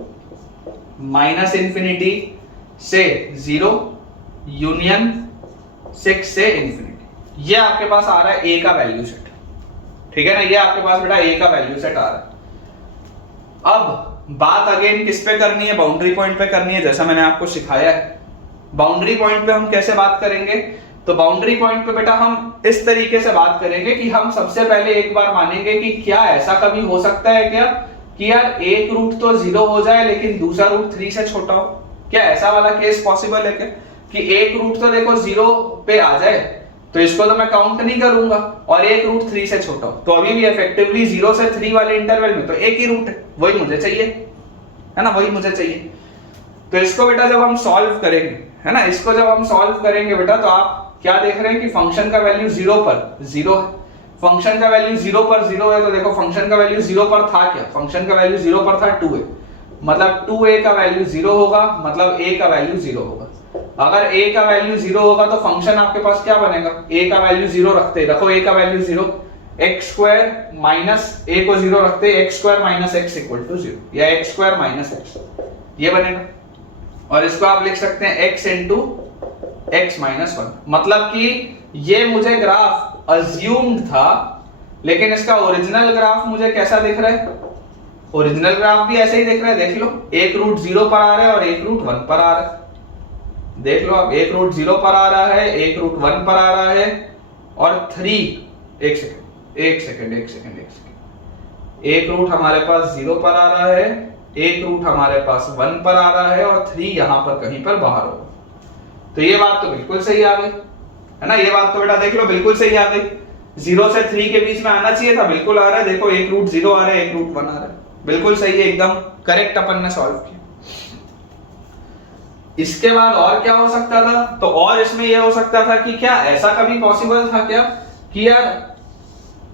minus infinity से 0 यूनियन 6 से इंफिनिटी। ये आपके पास आ रहा है a का वैल्यू सेट। ठीक है ना, ये आपके पास बेटा a का वैल्यू सेट आ रहा है। अब बात अगेन किस पे करनी है, बाउंड्री पॉइंट पे करनी है, जैसा मैंने आपको सिखाया है। बाउंड्री पॉइंट पे हम कैसे बात करेंगे, तो बाउंड्री पॉइंट पे बेटा हम इस तरीके से बात करेंगे कि हम सबसे पहले एक बार मानेंगे कि क्या ऐसा कभी हो सकता है क्या कि यार एक रूट तो 0 हो जाए लेकिन दूसरा रूट 3 से छोटा हो। क्या ऐसा वाला केस पॉसिबल है क्या कि एक रूट तो देखो 0 पे आ जाए तो इसको तो मैं काउंट नहीं करूंगा और एक रूट 3 से छोटा हो, तो अभी भी इफेक्टिवली 0 से 3 वाले इंटरवल में तो एक ही रूट है, वही मुझे चाहिए, है ना, वही मुझे चाहिए। तो इसको बेटा जब हम सॉल्व करेंगे, है ना, इसको जब हम सॉल्व करेंगे बेटा तो आप क्या देख रहे हैं कि फंक्शन का वैल्यू 0 पर 0 है, फंक्शन का वैल्यू 0 पर 0 है, तो देखो फंक्शन का वैल्यू 0 पर था क्या, फंक्शन का वैल्यू 0 पर था 2a, मतलब 2a का वैल्यू 0 होगा, मतलब a का वैल्यू 0 होगा। अगर a का वैल्यू 0 होगा तो फंक्शन आपके पास क्या बनेगा, a का वैल्यू 0 रखते, रखो a का value 0, x square minus a को 0 रखते x square minus x equal to 0, या x स्क्वायर माइनस x, ये बनेगा। और इसको आप लिख सकते हैं x इंटू x माइनस 1, मतलब कि ये मुझे ग्राफ अज्यूम्ड था, लेकिन इसका ओरिजिनल ग्राफ मुझे कैसा दिख रहा है, ओरिजिनल ग्राफ भी ऐसे ही दिख रहा है, देख लो, एक रूट 0 पर आ रहा है और एक रूट 1 पर आ रहा है, देख लो आप, एक रूट 0 पर आ रहा है, एक रूट 1 पर आ रहा है, और 3, एक सेकंड, एक रूट हमारे पास 0 पर आ रहा है, एक रूट हमारे पास 1 पर आ रहा है, और 3 यहां पर कहीं पर बाहर होगा। तो ये बात तो बिल्कुल सही आ गई है ना, ये बात तो बेटा देख लो बिल्कुल सही आ गई। 0 से 3 के बीच में आना चाहिए था, बिल्कुल आ रहा है, देखो एक रूट 0 आ रहा है, एक रूट 1 आ रहा है, बिल्कुल सही है, एकदम करेक्ट अपन ने सॉल्व किया। इसके बाद और क्या हो सकता था, तो और इसमें यह हो सकता था कि क्या ऐसा कभी पॉसिबल था क्या कि यार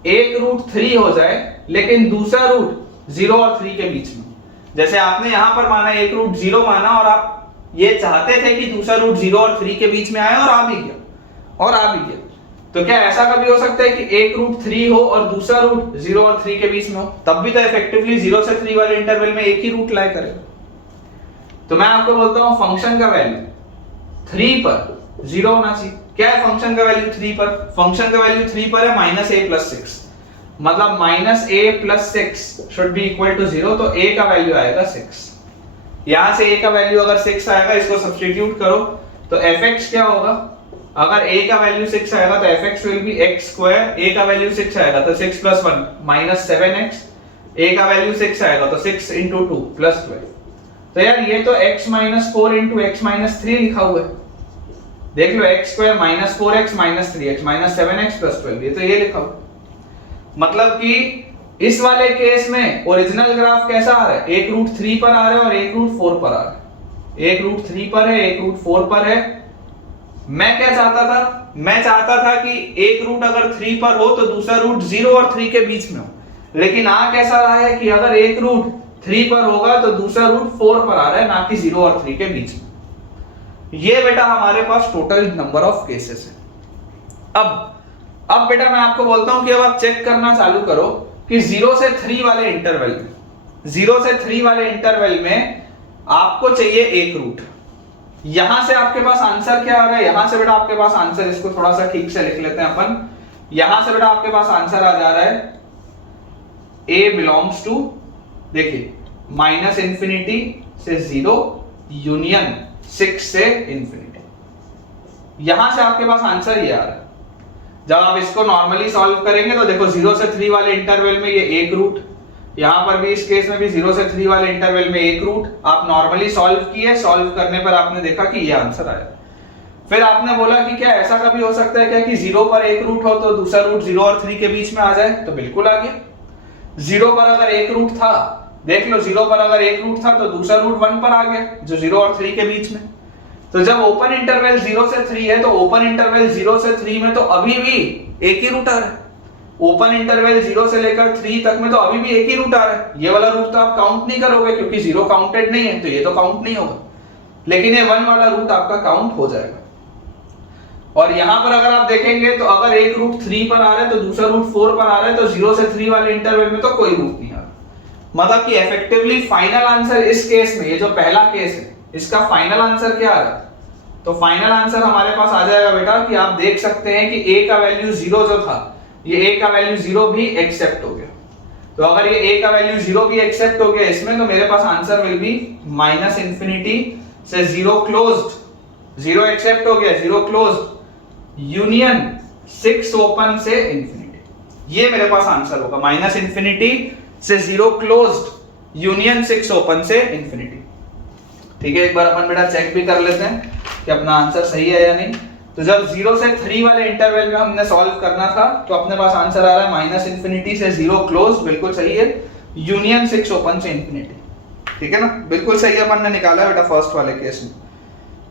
एक रूट 3 हो जाए लेकिन दूसरा रूट 0 और 3 के बीच में, जैसे आपने यहां पर माना एक रूट 0 माना और आप ये चाहते थे कि दूसरा रूट 0 और 3 के बीच में आए और आ भी गया, तो क्या ऐसा कभी हो सकता है कि एक रूट 3 हो और दूसरा रूट 0 और 3 के बीच में हो, तब भी तो इफेक्टिवली 0 से 3 वाले इंटरवल में एक ही रूट लाई करेगा। तो मैं आपको बोलता हूं फंक्शन का वैल्यू 3 पर 0 होना चाहिए। क्या है फंक्शन का वैल्यू 3 पर, फंक्शन का वैल्यू 3 पर है -a+6, मतलब -a+6 should be equal to 0, तो a का वैल्यू आएगा 6। यहां से a का वैल्यू अगर 6 आएगा, इसको सब्स्टिट्यूट करो तो fx क्या होगा, अगर a का वैल्यू 6 आएगा तो fx will be x square, a का वैल्यू 6 आएगा तो 6 + 1 -7x, a का वैल्यू 6 आएगा तो 6 × 2 +12। तो यार ये तो x - 4 × x - 3 लिखा हुआ है, देख लो x square -4x - 3x -7x +12, ये तो ये लिखा हुआ, मतलब कि इस वाले केस में ओरिजिनल ग्राफ कैसा आ रहा है, एक रूट 3 पर आ रहा है और एक रूट 4 पर आ रहा है, एक रूट 3 पर है, एक रूट 4 पर है। मैं क्या चाहता था, मैं चाहता था कि एक रूट अगर 3 पर हो तो दूसरा रूट 0 और 3 के बीच में हो, लेकिन आ कैसा रहा है कि अगर एक रूट 3 पर होगा तो दूसरा रूट 4 पर आ रहा है, ना कि 0 और 3 के बीच में। ये बेटा हमारे पास टोटल नंबर ऑफ केसेस है। अब बेटा मैं आपको बोलता हूं कि अब आप चेक करना चालू करो कि 0 से 3 वाले इंटरवल में, 0 से 3 वाले इंटरवल में आपको चाहिए एक रूट। यहां से आपके पास आंसर क्या आ रहा है, यहां से बेटा आपके पास आंसर, इसको थोड़ा सा ठीक से लिख लेते हैं अपन, यहां से बेटा आपके पास आंसर आ जा रहा है a बिलोंग्स टू, देखिए -∞ से 0 यूनियन 6 से ∞। यहां से आपके पास आंसर ये आ रहा है। जब आप इसको नॉर्मली सॉल्व करेंगे तो देखो 0 से 3 वाले इंटरवल में ये एक रूट, यहां पर भी इस केस में भी 0 से 3 वाले इंटरवल में एक रूट, आप नॉर्मली सॉल्व किए, सॉल्व करने पर आपने देखा कि ये आंसर आया। फिर आपने बोला कि क्या ऐसा कभी हो सकता है क्या कि 0 पर एक रूट हो तो दूसरा रूट 0 और 3 के बीच में आ जाए, तो बिल्कुल आ गया। 0 पर अगर एक रूट था, देख लो 0 पर अगर एक रूट था तो दूसरा रूट 1 पर आ गया, जो 0 और 3 के बीच में। तो जब ओपन इंटरवल 0 से 3 है तो ओपन इंटरवल 0 से 3 में तो अभी भी एक ही रूट आ रहा है, ओपन इंटरवल 0 से लेकर 3 तक में तो अभी भी एक ही रूट आ रहा है। ये वाला रूट तो आप काउंट नहीं करोगे क्योंकि 0 काउंटेड नहीं है, तो ये तो काउंट नहीं होगा, लेकिन ये 1 वाला रूट आपका काउंट हो जाएगा। और यहां पर अगर आप देखेंगे तो अगर एक रूट 3 पर आ रहा है तो दूसरा रूट 4 पर आ रहा है, तो 0 से 3 वाले इंटरवल में तो कोई रूट नहीं आ रहा, मतलब कि इफेक्टिवली फाइनल आंसर इस केस में, ये जो पहला केस है इसका फाइनल आंसर क्या आ रहा है, तो फाइनल आंसर हमारे पास आ जाएगा बेटा कि आप देख सकते हैं कि a का वैल्यू 0 जो था, ये a का वैल्यू 0 भी एक्सेप्ट हो गया। तो अगर ये a का वैल्यू 0 भी एक्सेप्ट हो गया इसमें, तो मेरे पास आंसर विल बी -∞ से 0 क्लोज्ड, 0 एक्सेप्ट हो गया, 0 क्लोज्ड यूनियन 6 ओपन से ∞, ये मेरे पास आंसर होगा, -∞ से 0 क्लोज्ड यूनियन 6 ओपन से ∞। ठीक है, एक बार अपन बेटा चेक भी कर लेते हैं कि अपना आंसर सही है या नहीं। तो जब 0 से 3 वाले इंटरवल में हमने सॉल्व करना था तो अपने पास आंसर आ रहा है -∞ से 0 क्लोज, बिल्कुल सही है, यूनियन 6 ओपन से ∞। ठीक है ना, बिल्कुल सही अपन ने निकाला बेटा फर्स्ट वाले केस में।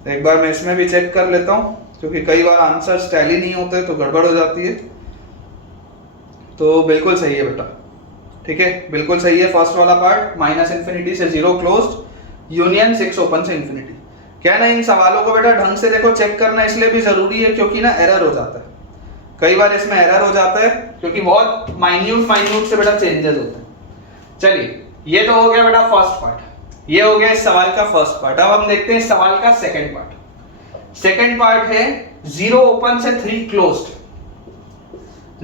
तो एक बार मैं इसमें भी चेक कर लेता हूं क्योंकि कई बार आंसर्स टैली नहीं होते तो गड़बड़ हो जाती है। तो बिल्कुल सही है बेटा, ठीक है, बिल्कुल सही है फर्स्ट वाला पार्ट, माइनस इन्फिनिटी से 0 क्लोज्ड यूनियन 6 ओपन से इन्फिनिटी। क्या ना इन सवालों को बेटा ढंग से देखो चेक करना इसलिए भी जरूरी है क्योंकि ना एरर हो जाता है, कई बार इसमें एरर हो जाता है क्योंकि बहुत माइन्यूट से बेटा चेंजेस होते हैं। चलिए ये तो हो गया बेटा फर्स्ट पार्ट, ये हो गया इस सवाल का फर्स्ट पार्ट। अब हम देखते हैं इस सवाल का सेकंड पार्ट। सेकंड पार्ट है 0 ओपन से 3 क्लोज्ड,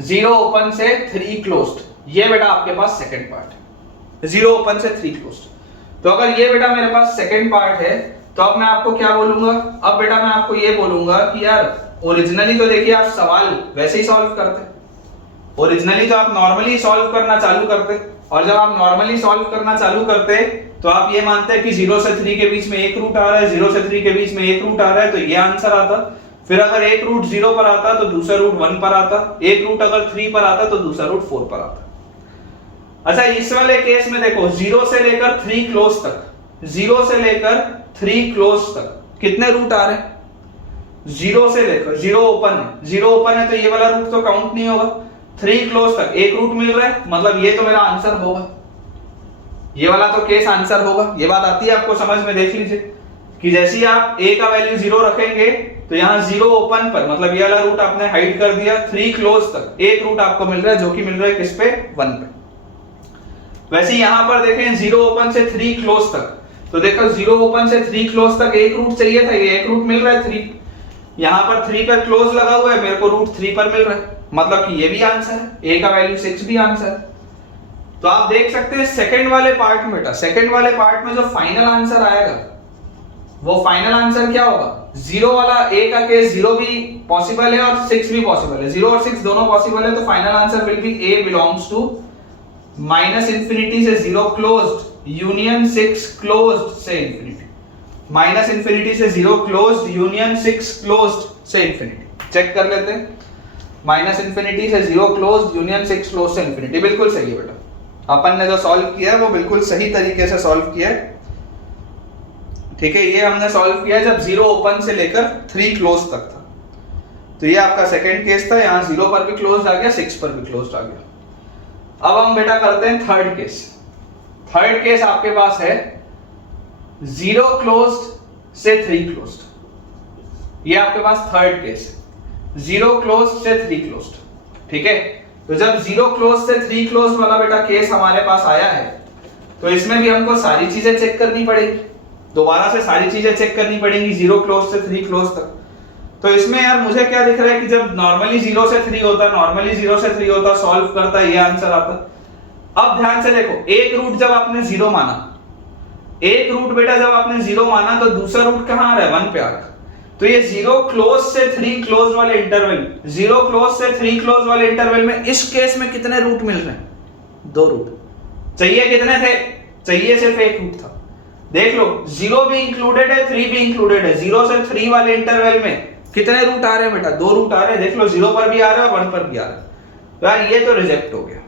0 ओपन से 3 क्लोज्ड, ये बेटा आपके पास सेकंड पार्ट है, 0 ओपन से 3 क्लोज्ड। तो अगर ये बेटा मेरे पास सेकंड पार्ट है तो अब मैं आपको क्या बोलूंगा, अब बेटा मैं आपको ये बोलूंगा कि यार ओरिजिनली तो देखिए आप सवाल वैसे ही सॉल्व करते, ओरिजिनली तो आप नॉर्मली सॉल्व करना चालू करते, और जब आप नॉर्मली सॉल्व करना चालू करते तो आप ये मानते हैं कि 0 से 3 के बीच में एक रूट आ रहा है, 0 से 3 के बीच में एक रूट आ रहा है, तो ये आंसर आता। फिर अगर एक रूट 0 पर आता तो दूसरा रूट 1 पर आता, एक रूट अगर 3 पर आता तो दूसरा रूट 4 पर आता। अच्छा इस वाले केस में देखो 0 से लेकर 3 क्लोज तक, 0 से लेकर 3 क्लोज तक कितने रूट आ रहे हैं, 0 से लेकर 0 ओपन है, 0 ओपन है तो ये वाला रूट तो काउंट नहीं होगा, 3 क्लोज तक एक रूट मिल रहा है, मतलब ये तो मेरा आंसर होगा, ये वाला तो केस आंसर होगा। ये बात आती है आपको समझ में, देख लीजिए कि जैसे ही आप a का वैल्यू 0 रखेंगे तो यहाँ 0 ओपन पर मतलब ये वाला रूट आपने हाइड कर दिया, 3 क्लोज तक एक रूट आपको मिल रहा है जो कि मिल रहा है किस पे, 1 पे। वैसे यहां पर देखें 0 ओपन से 3 क्लोज तक, तो देखो 0 ओपन से 3 क्लोज तक एक रूट चाहिए था, ये एक रूट मिल रहा है 3, यहां पर 3 पर क्लोज लगा हुआ है, मेरे को रूट 3 पर मिल रहा है, मतलब कि ये भी आंसर है, a का वैल्यू 6 भी आंसर है। तो आप देख सकते हैं सेकंड वाले पार्ट में बेटा, सेकंड वाले पार्ट में जो फाइनल आंसर आएगा वो फाइनल आंसर क्या होगा, 0 वाला a का केस 0 भी पॉसिबल है और 6 भी पॉसिबल है, 0 और 6 दोनों पॉसिबल है, तो final answer will be a belongs to minus infinity से 0 क्लोज्ड यूनियन 6 क्लोज्ड से इंफिनिटी, माइनस इंफिनिटी से 0 क्लोज्ड यूनियन 6 क्लोज्ड से इंफिनिटी। चेक कर लेते हैं, माइनस इंफिनिटी से 0 क्लोज्ड यूनियन 6 क्लोज्ड से इंफिनिटी, बिल्कुल सही है बेटा, अपन ने जो सॉल्व किया है वो बिल्कुल सही तरीके से सॉल्व किया है, ठीक है। ये हमने सॉल्व किया जब 0 ओपन से लेकर 3 क्लोज तक था, तो ये आपका सेकंड केस था, यहाँ 0 पर भी क्लोज आ गया, 6 पर भी क्लोज आ गया। अब हम बेटा करते हैं थर्ड केस। थर्ड केस आपके पास है 0 क्लोज्ड से 3 क्लोज्ड, ये आपके पास थर्ड केस, 0 क्लोज्ड से 3 क्लोज्ड, ठीक है। तो जब 0 क्लोज से 3 क्लोज वाला बेटा केस हमारे पास आया है तो इसमें भी हमको सारी चीजें चेक करनी पड़ेगी, दोबारा से सारी चीजें चेक करनी पड़ेंगी 0 क्लोज से 3 क्लोज तक। तो इसमें यार मुझे क्या दिख रहा है कि जब नॉर्मली 0 से 3 होता, नॉर्मली 0 से 3 होता, सॉल्व करता, ये आंसर आता। अब ध्यान से देखो, एक रूट जब आपने 0 माना, एक रूट बेटा जब आपने 0 माना तो दूसरा रूट कहां आ रहा है, 1 पे आ रहा है, तो ये 0 क्लोज से 3 क्लोज वाले इंटरवल, 0 क्लोज से 3 क्लोज वाले इंटरवल में इस केस में कितने रूट मिल रहे हैं, 2 रूट। चाहिए कितने थे, चाहिए सिर्फ एक रूट था। देख लो 0 भी इंक्लूडेड है, 3 भी इंक्लूडेड है, 0 से 3 वाले इंटरवल में कितने रूट आ रहे हैं बेटा, 2 रूट आ रहे हैं। देख लो 0 पर भी आ रहा है, 1 पर भी आ रहा है, तो यार ये तो रिजेक्ट हो गया।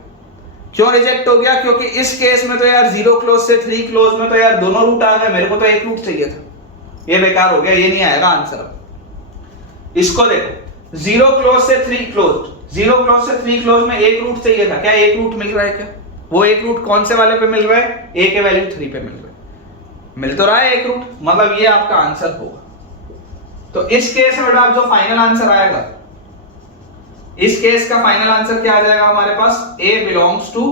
क्यों रिजेक्ट हो गया, क्योंकि इस केस में तो यार 0 क्लोज से 3 क्लोज में तो यार दोनों रूट आ गए, मेरे को तो एक रूट चाहिए था, ये बेकार हो गया, ये नहीं आएगा आंसर। इसको देखो 0 क्लोज से 3 क्लोज, 0 क्लोज से 3 क्लोज में एक रूट चाहिए था, क्या एक रूट मिल रहा है क्या, वो एक रूट कौन से वाले पे मिल रहा है, a के वैल्यू 3 पे मिल रहा है, मिल तो रहा है एक रूट, मतलब ये आपका आंसर होगा। तो इस केस में बेटा जो फाइनल आंसर आएगा, इस केस का फाइनल आंसर क्या आ जाएगा हमारे पास, a बिलोंग्स टू,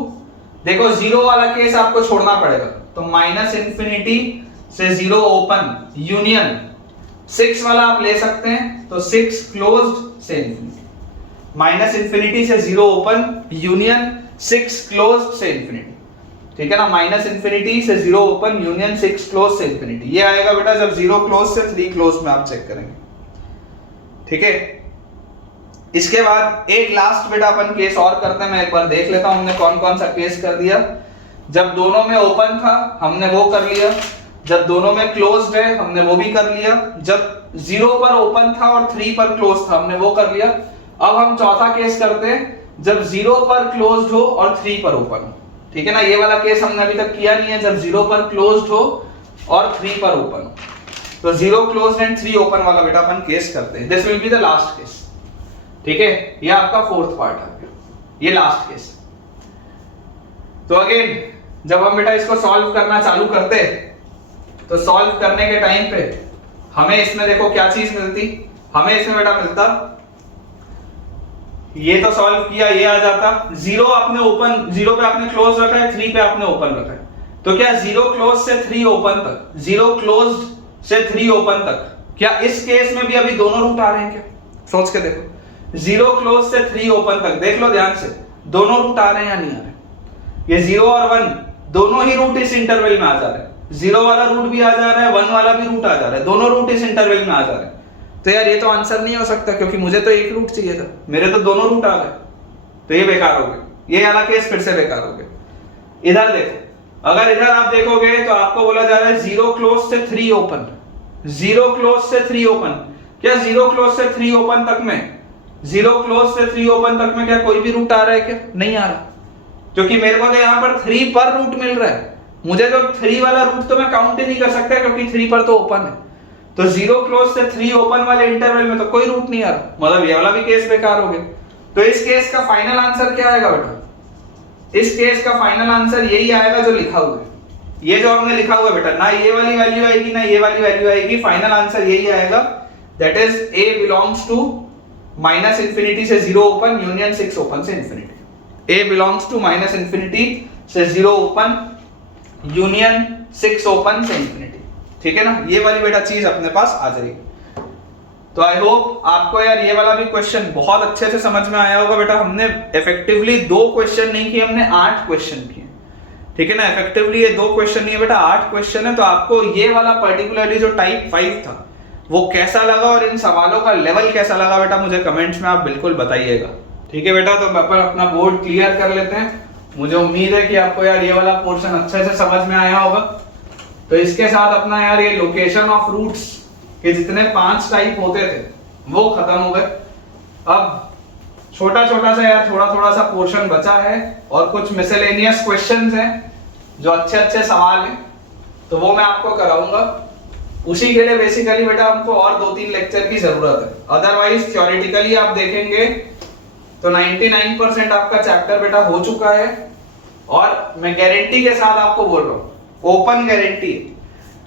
देखो 0 वाला केस आपको छोड़ना पड़ेगा, तो माइनस इंफिनिटी से 0 ओपन यूनियन 6 वाला आप ले सकते हैं, तो 6 क्लोज्ड से इंफिनिटी, माइनस इंफिनिटी से 0 ओपन यूनियन 6 क्लोज्ड से इंफिनिटी, ठीक है ना, माइनस इंफिनिटी से 0 ओपन यूनियन 6 क्लोज से इंफिनिटी, ये आएगा बेटा जब 0 क्लोज से 3 क्लोज में आप चेक करेंगे, ठीक है। इसके बाद एक लास्ट बेटा अपन केस और करते हैं, मैं एक बार देख लेता हूं हमने कौन कौन सा केस कर दिया। जब दोनों में ओपन था हमने वो कर लिया, जब दोनों में क्लोज्ड है हमने वो भी कर लिया, जब 0 पर ओपन था और 3 पर क्लोज था हमने वो कर लिया। अब हम चौथा केस करते हैं जब 0 पर क्लोज्ड हो और 3 पर ओपन हो, ठीक है ना, ये वाला केस हमने अभी तक किया नहीं है, जब 0 पर क्लोज्ड हो और 3 पर ओपन हो, तो 0 क्लोज्ड एंड 3 ओपन वाला बेटा अपन केस करते हैं, this will be the last case, ठीक है। ये आपका फोर्थ पार्ट आ गया। ये लास्ट केस। तो अगेन जब हम बेटा इसको सॉल्व करना चालू करते तो सॉल्व करने के टाइम पे हमें इसमें देखो क्या चीज मिलती, हमें इसमें बेटा मिलता, ये तो सॉल्व किया, ये आ जाता, जीरो आपने ओपन, जीरो पे आपने क्लोज रखा है, 3 पे आपने ओपन रखा है, तो क्या जीरो क्लोज से 3 ओपन तक, जीरो क्लोज से 3 ओपन तक, क्या इस केस में भी अभी दोनों रूट आ रहे हैं क्या? सोच के देखो, जीरो क्लोज से 3 ओपन तक, देख लो ध्यान से, दोनों रूट आ रहे हैं या नहीं आ रहे? ये 0 और 1 दोनों ही रूट इस इंटरवल में आ जा रहे हैं, 0 वाला रूट भी आ जा रहा है, 1 वाला भी रूट आ जा रहा है, दोनों रूट इस इंटरवल में आ जा रहे हैं। तो यार ये तो आंसर नहीं हो सकता, क्योंकि मुझे तो एक रूट चाहिए था, मेरे तो दोनों रूट आ गए, तो ये बेकार हो गए, ये वाला केस फिर से बेकार हो गया। इधर देखो, अगर इधर आप देखोगे तो आपको बोला जा रहा है 0 क्लोज से 3 ओपन, 0 क्लोज से 3 ओपन, क्या 0 क्लोज से 3 ओपन तक में, 0 क्लोज से 3 ओपन तक में क्या कोई भी रूट आ रहा है क्या? नहीं आ रहा, क्योंकि मेरे को तो यहाँ पर 3 पर रूट मिल रहा है, मुझे तो 3 वाला रूट तो मैं काउंट ही नहीं कर सकता, क्योंकि 3 पर तो ओपन है। तो 0 क्लोज से 3 ओपन वाले इंटरवल में तो कोई रूट नहीं आ रहा, मतलब ये वाला भी केस बेकार हो गया। तो इस केस का फाइनल आंसर क्या आएगा बेटा? इस केस का फाइनल आंसर यही आएगा जो लिखा हुआ है, ये जो हमने लिखा हुआ है बेटा, ना ये वाली वैल्यू आएगी ना ये वाली वैल्यू आएगी, फाइनल आंसर यही आएगा, that is a belongs to minus infinity से 0 ओपन यूनियन 6 ओपन से infinity, a belongs to minus infinity से 0 ओपन यूनियन 6 ओपन से इंफिनिटी। ठीक है ना, ये वाली बेटा चीज अपने पास आ जाएगी। तो आई होप आपको यार ये वाला भी क्वेश्चन बहुत अच्छे से समझ में आया होगा बेटा। हमने इफेक्टिवली 2 क्वेश्चन नहीं किए, हमने 8 क्वेश्चन किए। ठीक है ना, इफेक्टिवली ये 2 क्वेश्चन नहीं है बेटा, 8 क्वेश्चन है। तो आपको ये वाला पर्टिकुलरली जो टाइप 5 था वो कैसा लगा और इन सवालों का लेवल कैसा लगा बेटा, मुझे कमेंट्स में आप बिल्कुल बताइएगा। ठीक है बेटा, तो अपन अपना बोर्ड क्लियर कर लेते हैं। मुझे उम्मीद है कि आपको यार ये वाला पोर्शन अच्छे से समझ में आया होगा। तो इसके साथ अपना यार ये लोकेशन ऑफ रूट्स के जितने 5 टाइप होते थे वो खत्म हो गए। अब छोटा छोटा सा यार थोड़ा थोड़ा सा पोर्शन बचा है और कुछ मिसलेनियस क्वेश्चंस हैं जो अच्छे अच्छे सवाल हैं, तो वो मैं आपको कराऊंगा। उसी के लिए बेसिकली बेटा हमको और 2-3 लेक्चर की जरूरत है। अदरवाइज थ्योरेटिकली आप देखेंगे तो 99% आपका चैप्टर बेटा हो चुका है। और मैं गारंटी के साथ आपको बोल रहा हूँ, ओपन गारंटी,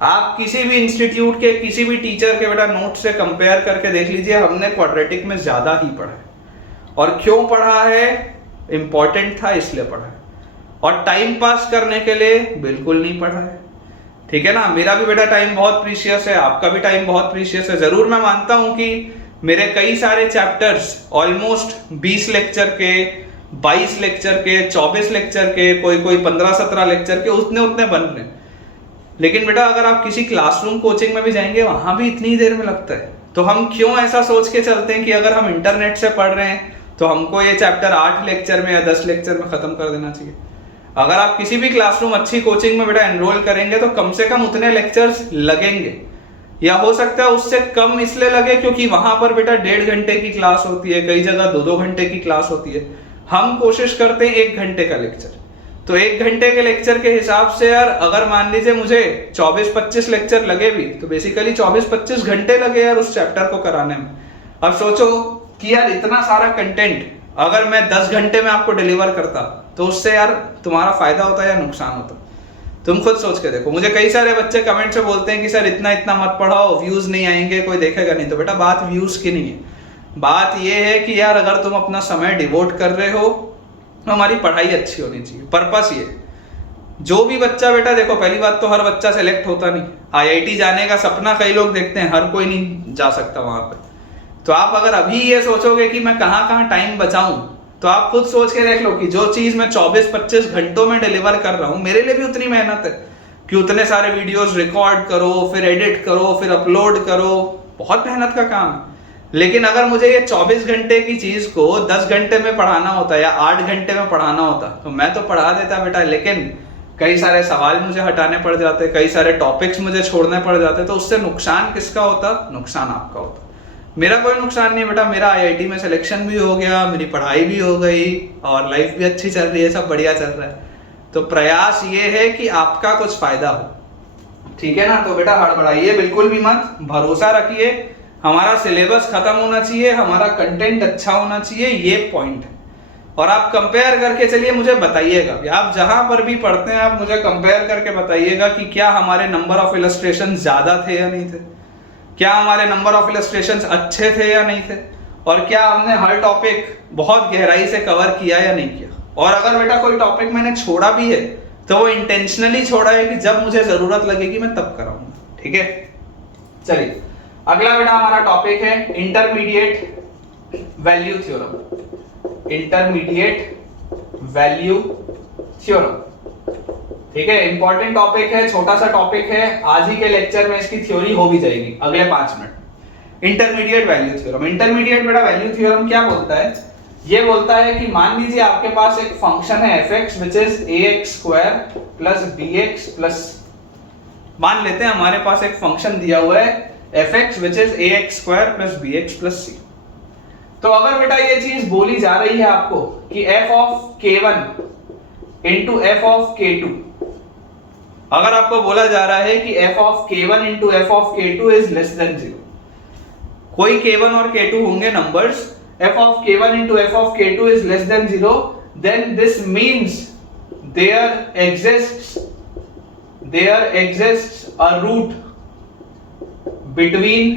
आप किसी भी इंस्टीट्यूट के किसी भी टीचर के बेटा नोट से कंपेयर करके देख लीजिए, हमने क्वाड्रेटिक में ज्यादा ही पढ़ा है। और क्यों पढ़ा है? इंपॉर्टेंट था इसलिए पढ़ा है, और टाइम पास करने के लिए बिल्कुल नहीं पढ़ा है। ठीक है ना, मेरा भी बेटा टाइम बहुत प्रीशियस है, आपका भी टाइम बहुत प्रीशियस है। जरूर मैं मानता हूं कि मेरे कई सारे चैप्टर्स ऑलमोस्ट 20 लेक्चर के, 22 लेक्चर के, 24 लेक्चर के, कोई 15-17 लेक्चर के उतने बन रहे हैं। लेकिन बेटा अगर आप किसी क्लासरूम कोचिंग में भी जाएंगे वहां भी इतनी देर में लगता है। तो हम क्यों ऐसा सोच के चलते हैं कि अगर हम इंटरनेट से पढ़ रहे हैं तो हमको ये चैप्टर 8 लेक्चर में या 10 लेक्चर में खत्म कर देना चाहिए। अगर आप किसी भी क्लासरूम अच्छी कोचिंग में बेटा एनरोल करेंगे तो कम से कम उतने लेक्चर्स लगेंगे, या हो सकता है उससे कम इसलिए लगे क्योंकि वहां पर बेटा 1.5 घंटे की क्लास होती है, कई जगह 2-2 घंटे की क्लास होती है। हम कोशिश करते हैं 1 घंटे का लेक्चर। तो 1 घंटे के लेक्चर के हिसाब से यार अगर मान लीजिए मुझे 24-25 लेक्चर लगे भी, तो बेसिकली 24-25 घंटे लगे यार उस चैप्टर को कराने में। अब सोचो कि यार इतना सारा कंटेंट अगर मैं 10 घंटे में आपको डिलीवर करता तो उससे यार तुम्हारा फायदा होता या नुकसान होता? तुम खुद सोच के देखो। मुझे कई सारे बच्चे कमेंट से बोलते हैं कि सर इतना मत पढ़ाओ, व्यूज नहीं आएंगे, कोई देखेगा नहीं। तो बेटा बात व्यूज की नहीं है, बात यह है कि यार अगर तुम अपना समय डिवोट कर रहे हो तो हमारी पढ़ाई अच्छी होनी चाहिए। पर्पस ये, जो भी बच्चा बेटा देखो, पहली बात तो हर बच्चा सेलेक्ट होता नहीं। IIT जाने का सपना कई लोग देखते हैं, हर कोई नहीं जा सकता वहां पर। तो आप अगर अभी ये सोचोगे कि मैं कहाँ टाइम बचाऊं, तो आप खुद सोच के देख लो कि जो चीज मैं 24-25 घंटों में डिलीवर कर रहा हूं, मेरे लिए भी उतनी मेहनत है कि उतने सारे वीडियोस रिकॉर्ड करो, फिर एडिट करो, फिर अपलोड करो, बहुत मेहनत का काम है। लेकिन अगर मुझे ये 24 घंटे की चीज को 10 घंटे में पढ़ाना होता या 8 घंटे में पढ़ाना होता तो मैं तो पढ़ा देता बेटा। लेकिन कई सारे सवाल मुझे हटाने पड़ जाते, कई सारे टॉपिक्स मुझे छोड़ने पड़ जाते, तो उससे नुकसान किसका होता? नुकसान आपका होता। मेरा कोई नुकसान नहीं बेटा, मेरा IIT में सिलेक्शन भी हो गया, मेरी पढ़ाई भी हो गई और लाइफ भी अच्छी चल रही है, सब बढ़िया चल रहा है। तो प्रयास ये है कि आपका कुछ फायदा हो। ठीक है ना, तो बेटा हड़बड़ाइए बिल्कुल भी मत, भरोसा रखिए। हमारा सिलेबस खत्म होना चाहिए, हमारा कंटेंट अच्छा होना चाहिए, ये पॉइंट है। और आप कंपेयर करके चलिए मुझे बताइएगा, आप जहां पर भी पढ़ते हैं आप मुझे कंपेयर करके बताइएगा कि क्या हमारे नंबर ऑफ इलस्ट्रेशन ज्यादा थे या नहीं थे, क्या हमारे नंबर ऑफ इलस्ट्रेशंस अच्छे थे या नहीं थे, और क्या हमने हर टॉपिक बहुत गहराई से कवर किया या नहीं किया। और अगर बेटा कोई टॉपिक मैंने छोड़ा भी है तो वो इंटेंशनली छोड़ा है कि जब मुझे जरूरत लगेगी मैं तब कराऊंगा। ठीक है, चलिए अगला बेटा हमारा टॉपिक है intermediate value theorem. Intermediate value theorem, ठीक है, इंपॉर्टेंट टॉपिक है, छोटा सा टॉपिक है, आज ही के लेक्चर में इसकी थ्योरी हो भी जाएगी अगले 5 minute. Intermediate value theorem, intermediate बेटा वैल्यू थ्योरम क्या बोलता है, ये बोलता है कि मान लीजिए आपके पास एक फंक्शन है fx which is ax square plus bx plus, मान लेते हैं हमारे पास एक फंक्शन दिया हुआ है fx which is ax square plus bx plus c। तो अगर बेटा ये चीज बोली जा रही है आपको कि f of k1 into f of k2, अगर आपको बोला जा रहा है कि f of k1 into f of k2 is less than 0, कोई k1 और k2 होंगे numbers, f of k1 into f of k2 is less than 0, then this means there exists a root between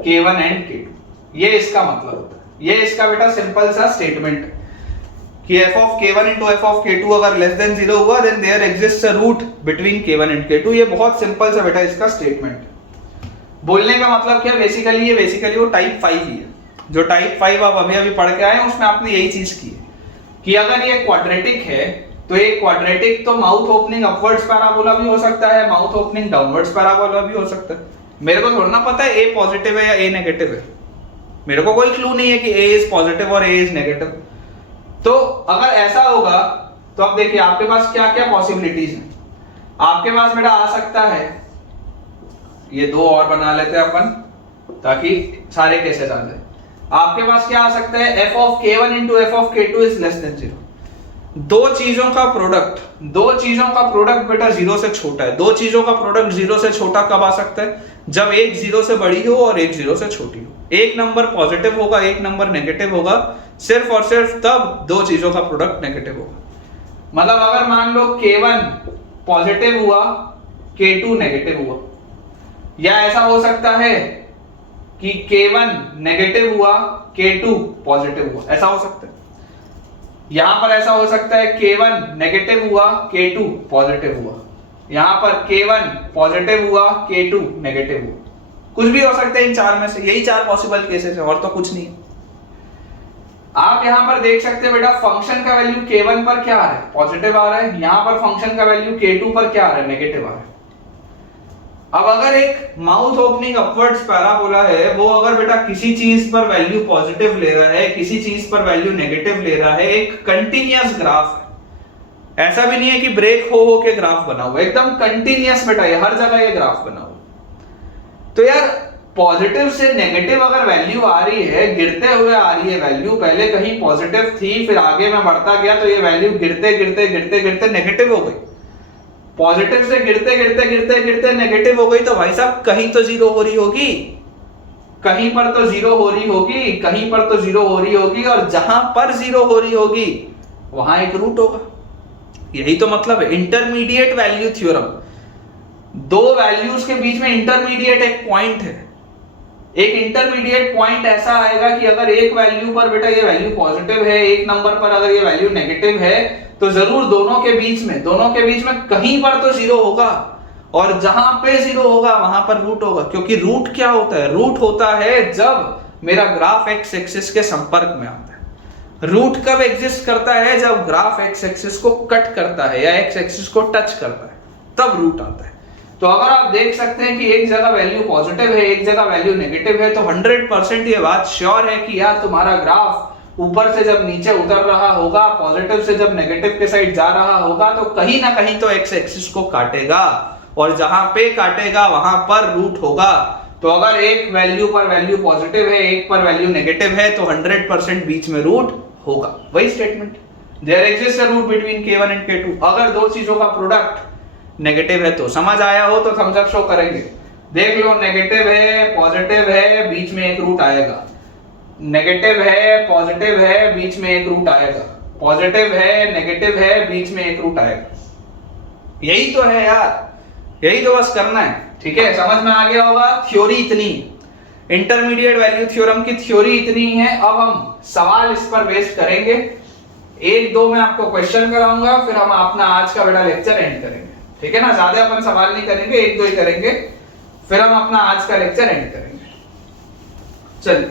k1 and k2। ये इसका मतलब होता है, ये इसका बेटा सिंपल सा स्टेटमेंट है कि f of k1 into f of k2 अगर less than 0 हुआ then there exists a root between k1 and k2। ये बहुत सिंपल सा बेटा इसका स्टेटमेंट है। बोलने का मतलब क्या, बेसिकली ये बेसिकली वो टाइप 5 ही है, जो टाइप 5 आप अभी पढ़ के आए हैं उसमें आपने यही चीज की है कि अगर ये क्वाड्रेटिक है तो ये क्वाड्रेटिक तो माउथ ओपनिंग अपवर्ड्स पैराबोला भी हो सकता है, माउथ ओपनिंग डाउनवर्ड्स पैराबोला भी हो सकता है। मेरे को थोड़ा ना पता है ए पॉजिटिव है या ए नेगेटिव है, मेरे को कोई क्लू नहीं है कि ए इज पॉजिटिव और ए इज नेगेटिव। तो अगर ऐसा होगा तो अब देखिए आपके पास क्या क्या पॉसिबिलिटीज हैं। आपके पास बेटा आ सकता है, ये दो और बना लेते हैं अपन ताकि सारे केसेस आ जाए। आपके पास क्या आ सकता है, f of k1 into f of k2 is less than 0। दो चीजों का प्रोडक्ट बेटा 0 से छोटा है। दो चीजों का प्रोडक्ट 0 से छोटा कब आ सकता है, जब एक 0 से बड़ी हो और एक 0 से छोटी हो। एक नंबर पॉजिटिव होगा, एक नंबर नेगेटिव होगा, सिर्फ और सिर्फ तब दो चीजों का प्रोडक्ट नेगेटिव होगा। मतलब अगर मान लो k1 पॉजिटिव हुआ, k2 नेगेटिव हुआ, या ऐसा हो सकता है कि k1 नेगेटिव हुआ, k2 पॉजिटिव हुआ, ऐसा हो सकता है। यहां पर ऐसा हो सकता है k1 नेगेटिव हुआ, k2 पॉजिटिव हुआ, यहां पर k1 पॉजिटिव हुआ, k2 नेगेटिव हुआ, कुछ भी हो सकता है इन चार में से, यही चार पॉसिबल केसेस है और तो कुछ नहीं। आप यहां पर देख सकते हैं बेटा फंक्शन का वैल्यू k1 पर क्या आ रहा है, पॉजिटिव आ रहा है, यहां पर फंक्शन का वैल्यू k2 पर क्या आ रहा है, नेगेटिव आ रहा है। अब अगर एक माउथ ओपनिंग अपवर्ड्स पैराबोला है, वो अगर बेटा किसी चीज पर वैल्यू पॉजिटिव ले रहा है, किसी चीज पर वैल्यू नेगेटिव ले रहा है, एक कंटिन्यूअस ग्राफ है, ऐसा भी नहीं है कि ब्रेक हो के ग्राफ बना हुआ, एकदम कंटिन्यूअस बेटा ये हर जगह ये ग्राफ बना हुआ। तो यार पॉजिटिव से नेगेटिव अगर वैल्यू आ रही है, गिरते हुए आ रही है वैल्यू, पहले कहीं पॉजिटिव थी फिर आगे में बढ़ता गया तो ये वैल्यू गिरते गिरते गिरते गिरते नेगेटिव हो गई, पॉजिटिव से गिरते गिरते गिरते गिरते नेगेटिव हो गई, तो भाई साहब कहीं तो जीरो हो रही होगी, कहीं पर तो जीरो हो रही होगी, कहीं पर तो जीरो हो रही होगी, और जहां पर जीरो हो रही होगी वहां एक रूट होगा। यही तो मतलब है इंटरमीडिएट वैल्यू थ्योरम। दो वैल्यूज के बीच में इंटरमीडिएट एक पॉइंट है, एक इंटरमीडिएट पॉइंट ऐसा आएगा कि अगर एक वैल्यू पर बेटा ये वैल्यू पॉजिटिव है, एक नंबर पर अगर ये वैल्यू नेगेटिव है, तो जरूर दोनों के बीच में कहीं पर तो जीरो होगा, और जहां पे जीरो होगा वहां पर रूट होगा। क्योंकि रूट क्या होता है, रूट होता है जब मेरा ग्राफ एक्स एक्सिस के संपर्क में आता है। रूट कब एग्जिस्ट करता है, जब ग्राफ एक्स एक्सिस को कट करता है या एक्स एक्सिस को टच करता है, तब रूट आता है। तो अगर आप देख सकते हैं कि एक जगह वैल्यू पॉजिटिव है, एक जगह वैल्यू नेगेटिव है, तो 100% ये बात श्योर है कि यार तुम्हारा ग्राफ ऊपर से जब नीचे उतर रहा होगा, पॉजिटिव से जब नेगेटिव के साइड जा रहा होगा, तो कहीं ना कहीं तो एक्स एक्सिस को काटेगा, और जहां पे काटेगा वहां पर रूट होगा। तो अगर एक वैल्यू पर वैल्यू पॉजिटिव है, एक पर वैल्यू नेगेटिव है, तो 100% बीच में रूट होगा। वही statement, there exist a root between k1 and k2। अगर दो चीजों का प्रोडक्ट नेगेटिव है तो, समझ आया हो तो थम्स अप शो करेंगे। देख लो नेगेटिव है, पॉजिटिव है, बीच में एक रूट आएगा। नेगेटिव है पॉजिटिव है, बीच में एक रूट आएगा, पॉजिटिव है नेगेटिव है, बीच में एक रूट आएगा। यही तो है यार, यही तो बस करना है। ठीक है, समझ में आ गया होगा। थ्योरी इतनी, इंटरमीडिएट वैल्यू थ्योरम की थ्योरी इतनी है। अब हम सवाल इस पर बेस्ड करेंगे, एक दो मैं आपको क्वेश्चन कराऊंगा, फिर हम अपना आज का बड़ा लेक्चर एंड करेंगे। ठीक है ना, ज्यादा अपन सवाल नहीं करेंगे, एक दो ही करेंगे, फिर हम अपना आज का लेक्चर एंड करेंगे। चलिए,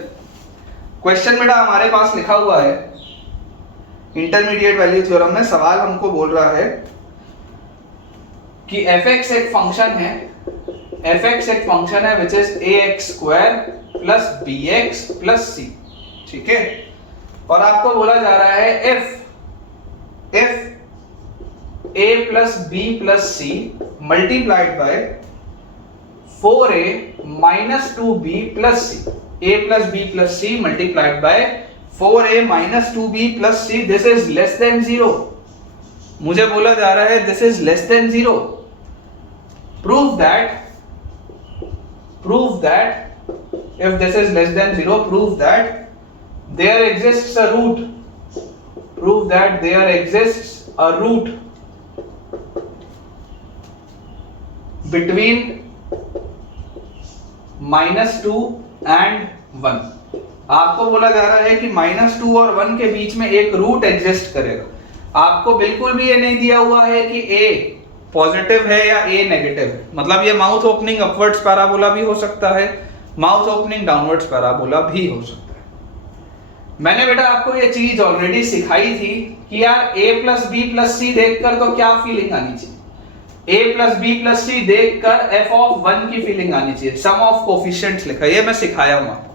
क्वेश्चन बेटा हमारे पास लिखा हुआ है इंटरमीडिएट वैल्यू थ्योरम में। सवाल हमको बोल रहा है कि fx एक फंक्शन है, fx एक फंक्शन है which is ax square plus bx plus c। ठीक है, और आपको बोला जा रहा है if a plus b plus c multiplied by 4a minus 2b plus c, a plus b plus c multiplied by 4a minus 2b plus c, this is less than 0। मुझे बोला जा रहा है this is less than 0। prove that if this is less than 0, prove that there exists a root, prove that there exists a root between -2 and 1। आपको बोला जा रहा है कि -2 और 1 के बीच में एक रूट एग्जिस्ट करेगा। आपको बिल्कुल भी ये नहीं दिया हुआ है कि a पॉजिटिव है या a नेगेटिव है। मतलब ये माउथ ओपनिंग अपवर्ड्स पैराबोला भी हो सकता है, माउथ ओपनिंग डाउनवर्ड्स पैराबोला भी हो सकता है। मैंने बेटा आपको ये चीज ऑलरेडी सिखाई थी कि यार a प्लस बी प्लस सी देखकर तो क्या फीलिंग आनी चाहिए, a प्लस बी प्लस सी देखकर f ऑफ 1 की फीलिंग आनी चाहिए। सम ऑफ कोफिशिएंट्स लिखा, ये मैं सिखाया हूं आपको।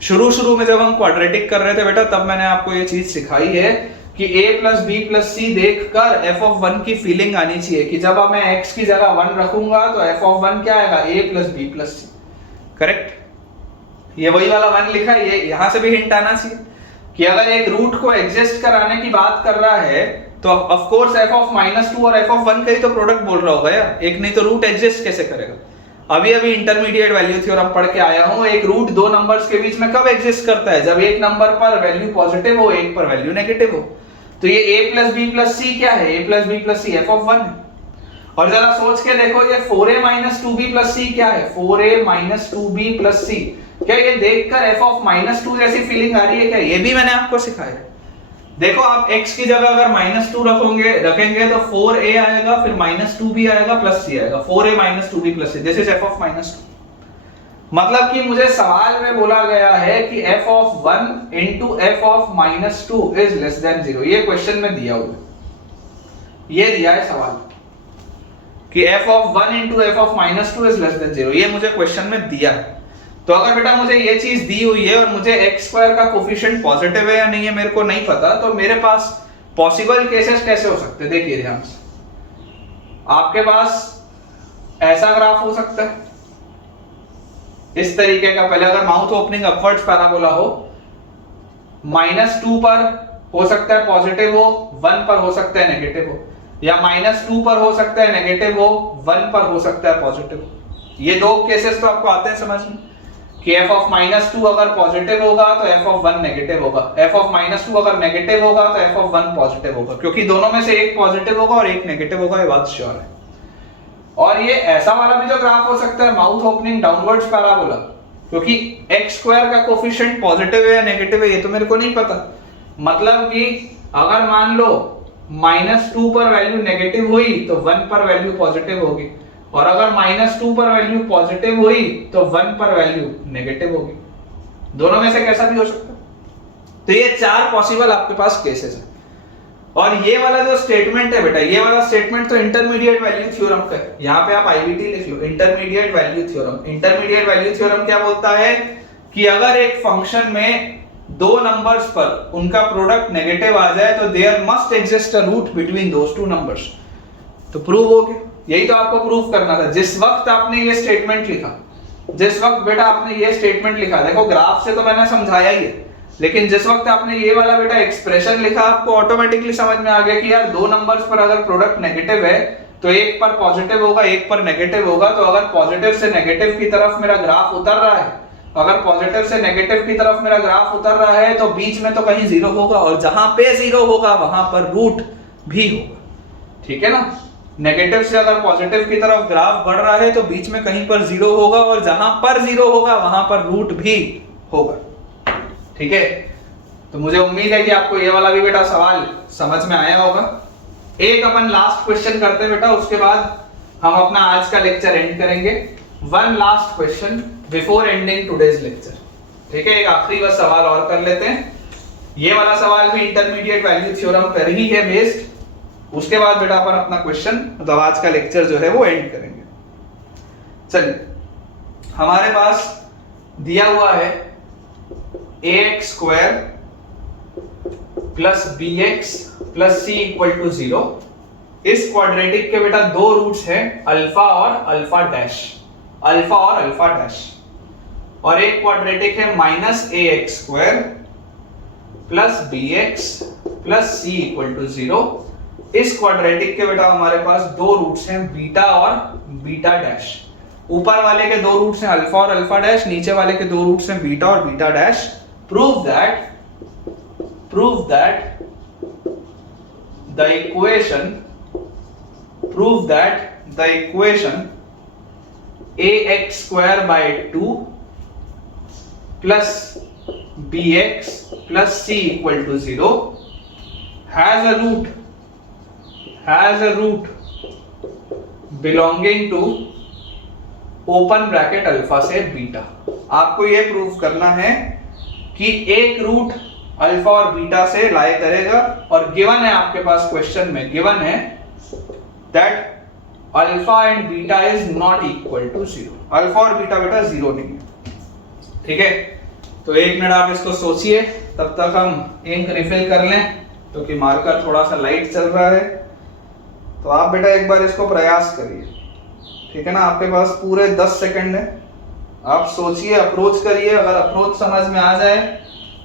शुरू में जब हम क्वाड्रेटिक कर रहे थे बेटा, तब मैंने आपको ये चीज सिखाई है कि a प्लस बी प्लस सी देखकर f ऑफ 1 की फीलिंग आनी चाहिए कि जब मैं x की जगह 1 रखूंगा तो f ऑफ 1 क्या आएगा, a plus b plus c. Correct, ये वही वाला 1 लिखा है। ये यहां से भी हिंट आना चाहिए कि अगर एक रूट को एग्जिस्ट कराने की बात कर रहा है तो ऑफ कोर्स f ऑफ -2 और f ऑफ 1 का ही तो प्रोडक्ट बोल रहा होगा यार, एक नहीं तो रूट एग्जिस्ट कैसे करेगा। अभी इंटरमीडिएट वैल्यू थ्योरम पढ़ के आया हूं, एक रूट दो नंबर्स के बीच में कब एग्जिस्ट करता है, जब एक नंबर पर वैल्यू पॉजिटिव हो, एक पर वैल्यू नेगेटिव हो। तो ये a plus b plus c क्या है, a plus b plus c f of 1 है। और जरा सोच के देखो ये 4a minus 2b plus c क्या है, 4a minus 2b plus c. क्या ये देखकर f ऑफ -2 जैसी फीलिंग आ रही है क्या, ये भी मैंने आपको सिखाया। देखो आप x की जगह अगर -2 रखेंगे तो 4a आएगा, फिर -2b आएगा प्लस c आएगा, 4a minus 2b plus c, this is f of -2। मतलब कि मुझे सवाल में बोला गया है कि f of 1 into f of -2 is less than 0। ये क्वेश्चन में दिया हुआ है, ये दिया है सवाल कि f of 1 into f of -2 is less than 0, ये मुझे क्वेश्चन में दिया है। तो अगर बेटा मुझे ये चीज दी हुई है और मुझे x स्क्वायर का कोफिशिएंट पॉजिटिव है या नहीं है मेरे को नहीं पता, तो मेरे पास पॉसिबल केसेस कैसे हो सकते हैं, देखिए ध्यान से। आपके पास ऐसा ग्राफ हो सकता है इस तरीके का, पहले अगर माउथ ओपनिंग अपवर्ड्स पैराबोला हो, -2 पर हो सकता है पॉजिटिव हो, 1 पर हो सकता है नेगेटिव हो, या -2 पर हो सकता है नेगेटिव हो, 1 पर हो सकता है पॉजिटिव हो। ये दो केसेस तो आपको आते हैं समझ में कि f ऑफ -2 अगर पॉजिटिव होगा तो f ऑफ 1 नेगेटिव होगा, f ऑफ -2 अगर नेगेटिव होगा तो f ऑफ 1 पॉजिटिव होगा, क्योंकि दोनों में से एक पॉजिटिव होगा और एक नेगेटिव होगा, ये बात श्योर है। और ये ऐसा वाला भी जो ग्राफ हो सकता है माउथ ओपनिंग डाउनवर्ड्स पैराबोला, क्योंकि x स्क्वायर का कोफिशिएंट पॉजिटिव है या नेगेटिव है ये तो मेरे को नहीं पता। मतलब कि अगर मान लो -2 पर वैल्यू नेगेटिव हुई तो 1 पर वैल्यू पॉजिटिव होगी, और अगर -2 पर वैल्यू पॉजिटिव हुई तो 1 पर वैल्यू नेगेटिव होगी। दोनों में से कैसा भी हो सकता है। तो ये 4 पॉसिबल आपके पास केसेस है। और ये वाला जो स्टेटमेंट है बेटा, ये वाला स्टेटमेंट तो इंटरमीडिएट वैल्यू थ्योरम का है। यहाँ पे आप आईवीटी लिख लो, intermediate value theorem. Intermediate value theorem क्या बोलता है कि अगर एक फंक्शन में दो नंबर्स पर उनका प्रोडक्ट नेगेटिव आ जाए तो there must exist a root between those two numbers. तो प्रूव हो गया, यही तो आपको प्रूव करना था। जिस वक्त आपने ये स्टेटमेंट लिखा, जिस वक्त बेटा आपने ये स्टेटमेंट लिखा, देखो ग्राफ से तो मैंने समझाया ही है, लेकिन जिस वक्त आपने ये वाला बेटा एक्सप्रेशन लिखा, आपको ऑटोमेटिकली समझ में आ गया कि यार दो नंबर्स पर अगर प्रोडक्ट नेगेटिव है तो एक पर पॉजिटिव होगा, एक पर नेगेटिव होगा। तो अगर पॉजिटिव से नेगेटिव की तरफ मेरा ग्राफ उतर रहा है, अगर पॉजिटिव से नेगेटिव की तरफ मेरा ग्राफ उतर रहा है तो बीच में तो कहीं जीरो होगा, और जहां पे जीरो होगा वहां पर रूट भी होगा। ठीक है ना, नेगेटिव से अगर पॉजिटिव की तरफ ग्राफ बढ़ रहा है तो बीच में कहीं पर जीरो होगा, और जहां पर जीरो होगा वहां पर रूट भी होगा। ठीक है, तो मुझे उम्मीद है कि आपको ये वाला भी बेटा सवाल समझ में आया होगा। एक अपन लास्ट क्वेश्चन करते हैं बेटा, उसके बाद हम अपना आज का लेक्चर एंड करेंगे। One last question before ending today's lecture. ठीक है, एक आखिरी बस सवाल और कर लेते हैं। ये वाला सवाल भी इंटरमीडिएट वैल्यू थ्योरम पर ही है बेस्ड। उसके बाद बेटा अपन अपना क्वेश्चन मतलब आज का लेक्चर जो है वो एंड करेंगे। चलिए, हमारे पास दिया हुआ है ax square plus bx plus c equal to 0। इस क्वाड्रेटिक के बेटा दो रूट्स हैं, अल्फा और अल्फा डैश, अल्फा और अल्फा डैश। और एक क्वाड्रेटिक है minus ax square plus bx plus c equal to 0। इस क्वाड्रेटिक के बेटा हमारे पास दो रूट्स हैं, बीटा और बीटा डैश। ऊपर वाले के दो रूट्स हैं अल्फा और अल्फा डैश, नीचे वाले के दो रूट्स हैं बीटा और beta dash. Prove that the equation ax square by 2 plus bx plus c equal to 0 has a root belonging to open bracket alpha से बीटा। आपको यह प्रूव करना है कि एक रूट अल्फा और बीटा से लाई करेगा, और गिवन है आपके पास क्वेश्चन में, गिवन है that alpha and beta is not equal to 0। Alpha और बीटा बेटा जीरो नहीं है। ठीक है, तो एक मिनट आप इसको सोचिए, तब तक हम इंक रिफिल कर लें क्योंकि मार्कर थोड़ा सा लाइट चल रहा है। तो आप बेटा एक बार इसको प्रयास करिए। ठीक है ना, आपके पास पूरे 10 सेकंड है, आप सोचिए, अप्रोच करिए। अगर अप्रोच समझ में आ जाए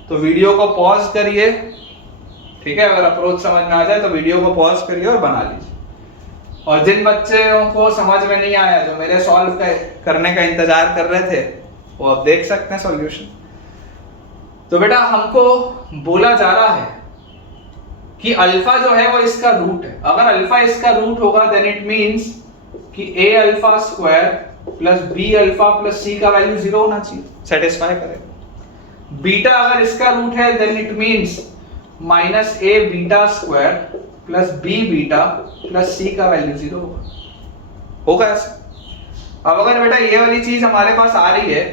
तो वीडियो को पॉज करिए। ठीक है, अगर अप्रोच समझ में आ जाए तो वीडियो को पॉज करिए और बना लीजिए। और जिन बच्चों को समझ में नहीं आया, जो मेरे सॉल्व करने का इंतजार कर रहे थे, वो अब देख सकते हैं सॉल्यूशन। तो बेटा हमको बोला जा रहा है कि अल्फा जो है वो इसका रूट है। अगर अल्फा इसका रूट होगा देन इट मींस कि a alpha square plus b alpha plus c का वैल्यू 0 होना चाहिए, सेटिस्फाई करेगा। बीटा अगर इसका रूट है then it means minus a beta square plus b beta plus c का वैल्यू 0 होगा ऐसा। अब अगर बेटा ये वाली चीज हमारे पास आ रही है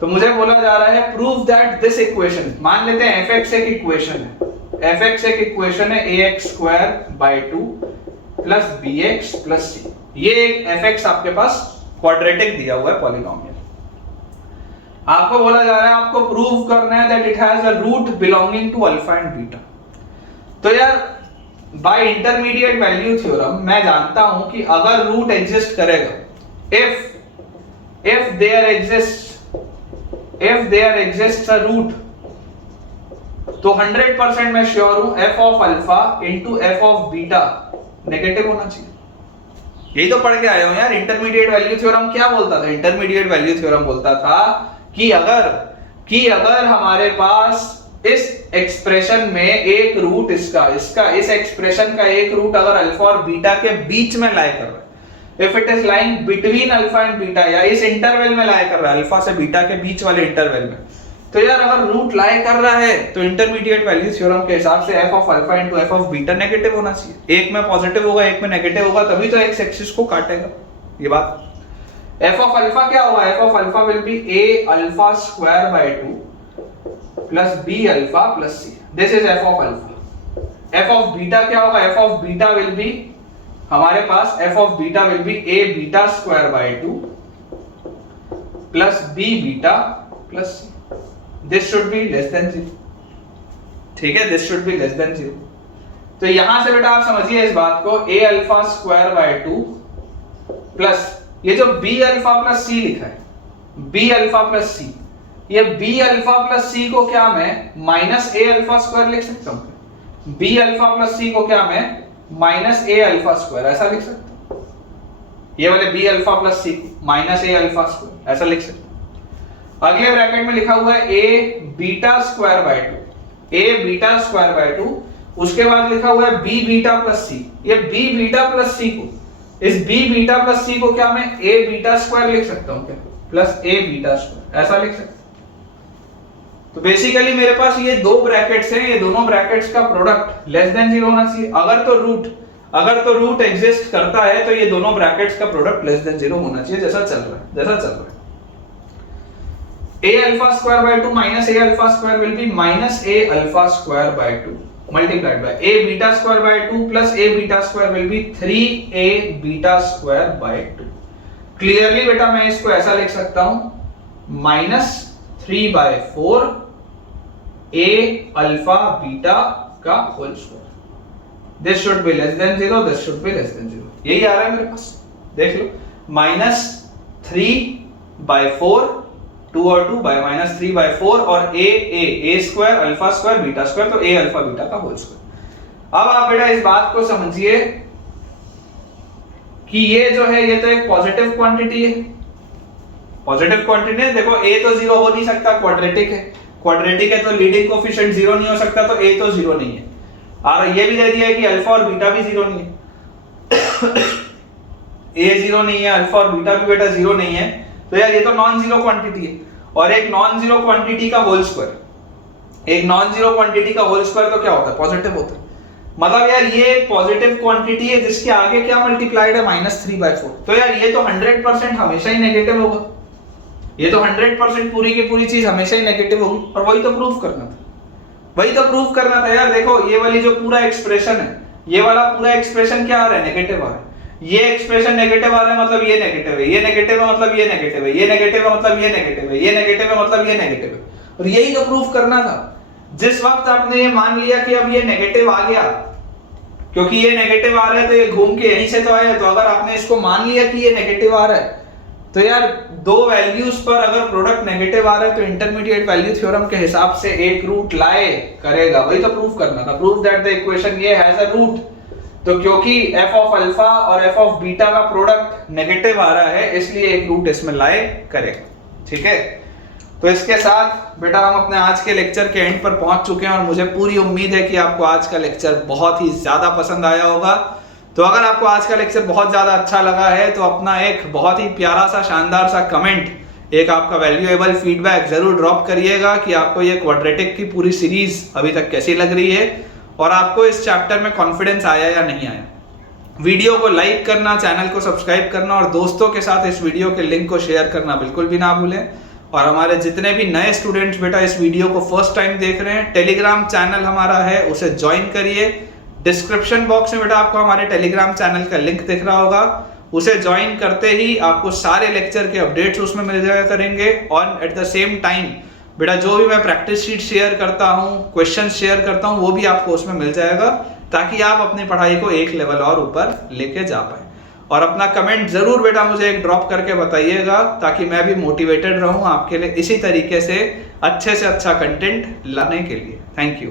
तो मुझे बोला जा रहा है प्रूव दैट दिस इक्वेशन, मान लेते हैं fx एक इक्वेशन है, fx एक इक्वेशन है ax square by 2 plus bx plus c। ये एक fx आपके पास क्वाड्रेटिक दिया हुआ है, पॉलिनोमियल। आपको बोला जा रहा है आपको प्रूव करना है that it has a root belonging to alpha and beta. तो यार बाय इंटरमीडिएट वैल्यू थ्योरम मैं जानता हूं कि अगर रूट एग्जिस्ट करेगा, if there exists a root, तो 100% मैं श्योर हूं f of alpha into f of beta negative होना चाहिए। यही तो पढ़ के आए हो यार। इंटरमीडिएट वैल्यू थ्योरम क्या बोलता था? इंटरमीडिएट वैल्यू थ्योरम बोलता था कि अगर हमारे पास इस एक्सप्रेशन में एक रूट इस एक्सप्रेशन का एक रूट अगर अल्फा और बीटा के बीच में लाई कर रहा है, if it is lying between alpha and beta, या इस इंटरवल में लाई कर रहा है, अल्फा से बीटा के बीच वाले इंटरवल में, तो यार अगर रूट लाई कर रहा है तो इंटरमीडिएट वैल्यू थ्योरम के हिसाब से f of alpha into f of beta negative होना चाहिए। एक में पॉजिटिव होगा, एक में नेगेटिव होगा, तभी तो एक्स एक्सिस को काटेगा। ये बात f ऑफ अल्फा क्या होगा? f of alpha will be a alpha square by 2 plus b alpha plus c। This is f of alpha. f of beta क्या होगा? f of beta will be हमारे पास f of beta will be a beta square by 2 plus b beta plus c। This should be less than 0। ठीक है, this should be less than 0। तो यहां से बेटा आप समझिए इस बात को, a alpha square by 2 plus ये जो b अल्फा प्लस c लिखा है, b अल्फा प्लस c, ये b अल्फा प्लस c को क्या मैं माइनस a अल्फा स्क्वायर लिख सकता हूं? b अल्फा प्लस c को क्या मैं माइनस a अल्फा स्क्वायर ऐसा लिख सकता हूं? ये वाले b alpha plus c minus a alpha square ऐसा लिख सकता हूं। अगले ब्रैकेट में लिखा हुआ है a beta square by 2, a beta square by 2। उसके बाद लिखा हुआ है b बीटा प्लस c। ये b बीटा प्लस c को, इस b बीटा प्लस c को क्या मैं a बीटा स्क्वायर लिख सकता हूं क्या, प्लस a बीटा स्क्वायर, ऐसा लिख सकता हूं। तो बेसिकली मेरे पास ये दो ब्रैकेट्स हैं, ये दोनों ब्रैकेट्स का प्रोडक्ट लेस देन 0 होना चाहिए। अगर तो रूट एग्जिस्ट करता है तो ये दोनों ब्रैकेट्स का प्रोडक्ट लेस देन 0 होना चाहिए, जैसा चल रहा है। a alpha square by 2 minus a alpha square will be minus a alpha square by 2 multiplied by a beta square by 2 plus a beta square will be 3a beta square by 2। Clearly बेटा मैं इसको ऐसा लिख सकता हूं minus 3 by 4 a alpha beta का whole square. This should be less than 0, this should be less than 0। यही आ रहा है मेरे पास, देख लो, माइनस 3 by 4 2 और 2 बाय माइनस 3 by 4 और a square alpha square beta square, तो a अल्फा बीटा का होल स्क्वायर। अब आप बेटा इस बात को समझिए कि ये जो है ये तो एक पॉजिटिव क्वांटिटी है, पॉजिटिव क्वांटिटी है। देखो a तो 0 हो नहीं सकता, क्वाड्रेटिक है तो लीडिंग कोएफिशिएंट 0 नहीं हो सकता, तो a तो 0 नहीं है। और ये भी दे दिया है कि अल्फा और बीटा भी 0 नहीं है a 0 नहीं है, अल्फा और बीटा भी बेटा 0 नहीं है, तो यार ये तो नॉन जीरो क्वांटिटी है। और एक नॉन जीरो क्वांटिटी का होल स्क्वायर, एक नॉन जीरो क्वांटिटी का होल स्क्वायर तो क्या होता है, पॉजिटिव होता है। मतलब यार ये एक पॉजिटिव क्वांटिटी है जिसके आगे क्या मल्टीप्लाइड है, माइनस 3 by 4। तो यार ये तो 100% हमेशा ही नेगेटिव होगा, ये तो 100% पूरी की पूरी चीज हमेशा ही नेगेटिव होगी। और वही तो प्रूफ करना था, यार देखो ये वाली जो पूरा एक्सप्रेशन है, ये वाला पूरा एक्सप्रेशन क्या आ रहा है, नेगेटिव आ रहा है। ये एक्सप्रेशन नेगेटिव आ रहा है मतलब ये नेगेटिव है, ये नेगेटिव है मतलब ये नेगेटिव है, ये नेगेटिव है मतलब ये नेगेटिव है, ये नेगेटिव है मतलब ये नेगेटिव है। और यही तो प्रूफ करना था। जिस वक्त आपने ये मान लिया कि अब ये नेगेटिव आ गया, क्योंकि ये नेगेटिव आ रहा है तो ये घूम के यहीं से तो आया, तो अगर आपने इसको मान लिया कि ये नेगेटिव आ रहा है तो यार दो वैल्यूज पर अगर प्रोडक्ट नेगेटिव आ रहा है तो इंटरमीडिएट वैल्यू थ्योरम के हिसाब से एक रूट लाए करेगा। वही तो प्रूफ करना था, प्रूफ दैट द इक्वेशन ये हैज अ रूट। तो क्योंकि f ऑफ अल्फा और f ऑफ बीटा का प्रोडक्ट नेगेटिव आ रहा है इसलिए एक रूट इसमें लाए करेगा। ठीक है, तो इसके साथ बेटा हम अपने आज के लेक्चर के एंड पर पहुंच चुके हैं और मुझे पूरी उम्मीद है कि आपको आज का लेक्चर बहुत ही ज्यादा पसंद आया होगा। तो अगर आपको आज का लेक्चर बहुत ज्यादा अच्छा लगा है तो अपना एक बहुत ही प्यारा सा शानदार सा कमेंट, एक आपका वैल्यूएबल फीडबैक जरूर ड्रॉप करिएगा कि आपको ये क्वाड्रेटिक की पूरी सीरीज अभी तक कैसी लग रही है और आपको इस चैप्टर में कॉन्फिडेंस आया या नहीं आया। वीडियो को लाइक करना, चैनल को सब्सक्राइब करना और दोस्तों के साथ इस वीडियो के लिंक को शेयर करना बिल्कुल भी ना भूलें। और हमारे जितने भी नए स्टूडेंट्स बेटा इस वीडियो को फर्स्ट टाइम देख रहे हैं, टेलीग्राम चैनल हमारा है उसे ज्वाइन करिए। डिस्क्रिप्शन बॉक्स में बेटा आपको हमारे टेलीग्राम चैनल का लिंक दिख रहा होगा, उसे ज्वाइन करते ही आपको सारे लेक्चर के अपडेट्स उसमें मिल जाया करेंगे। और एट द सेम टाइम बेटा जो भी मैं प्रैक्टिस शीट शेयर करता हूँ, क्वेश्चन शेयर करता हूँ, वो भी आपको उसमें मिल जाएगा ताकि आप अपनी पढ़ाई को एक लेवल और ऊपर लेके जा पाए। और अपना कमेंट जरूर बेटा मुझे एक ड्रॉप करके बताइएगा ताकि मैं भी मोटिवेटेड रहूं आपके लिए इसी तरीके से अच्छा कंटेंट लाने के लिए। Thank you.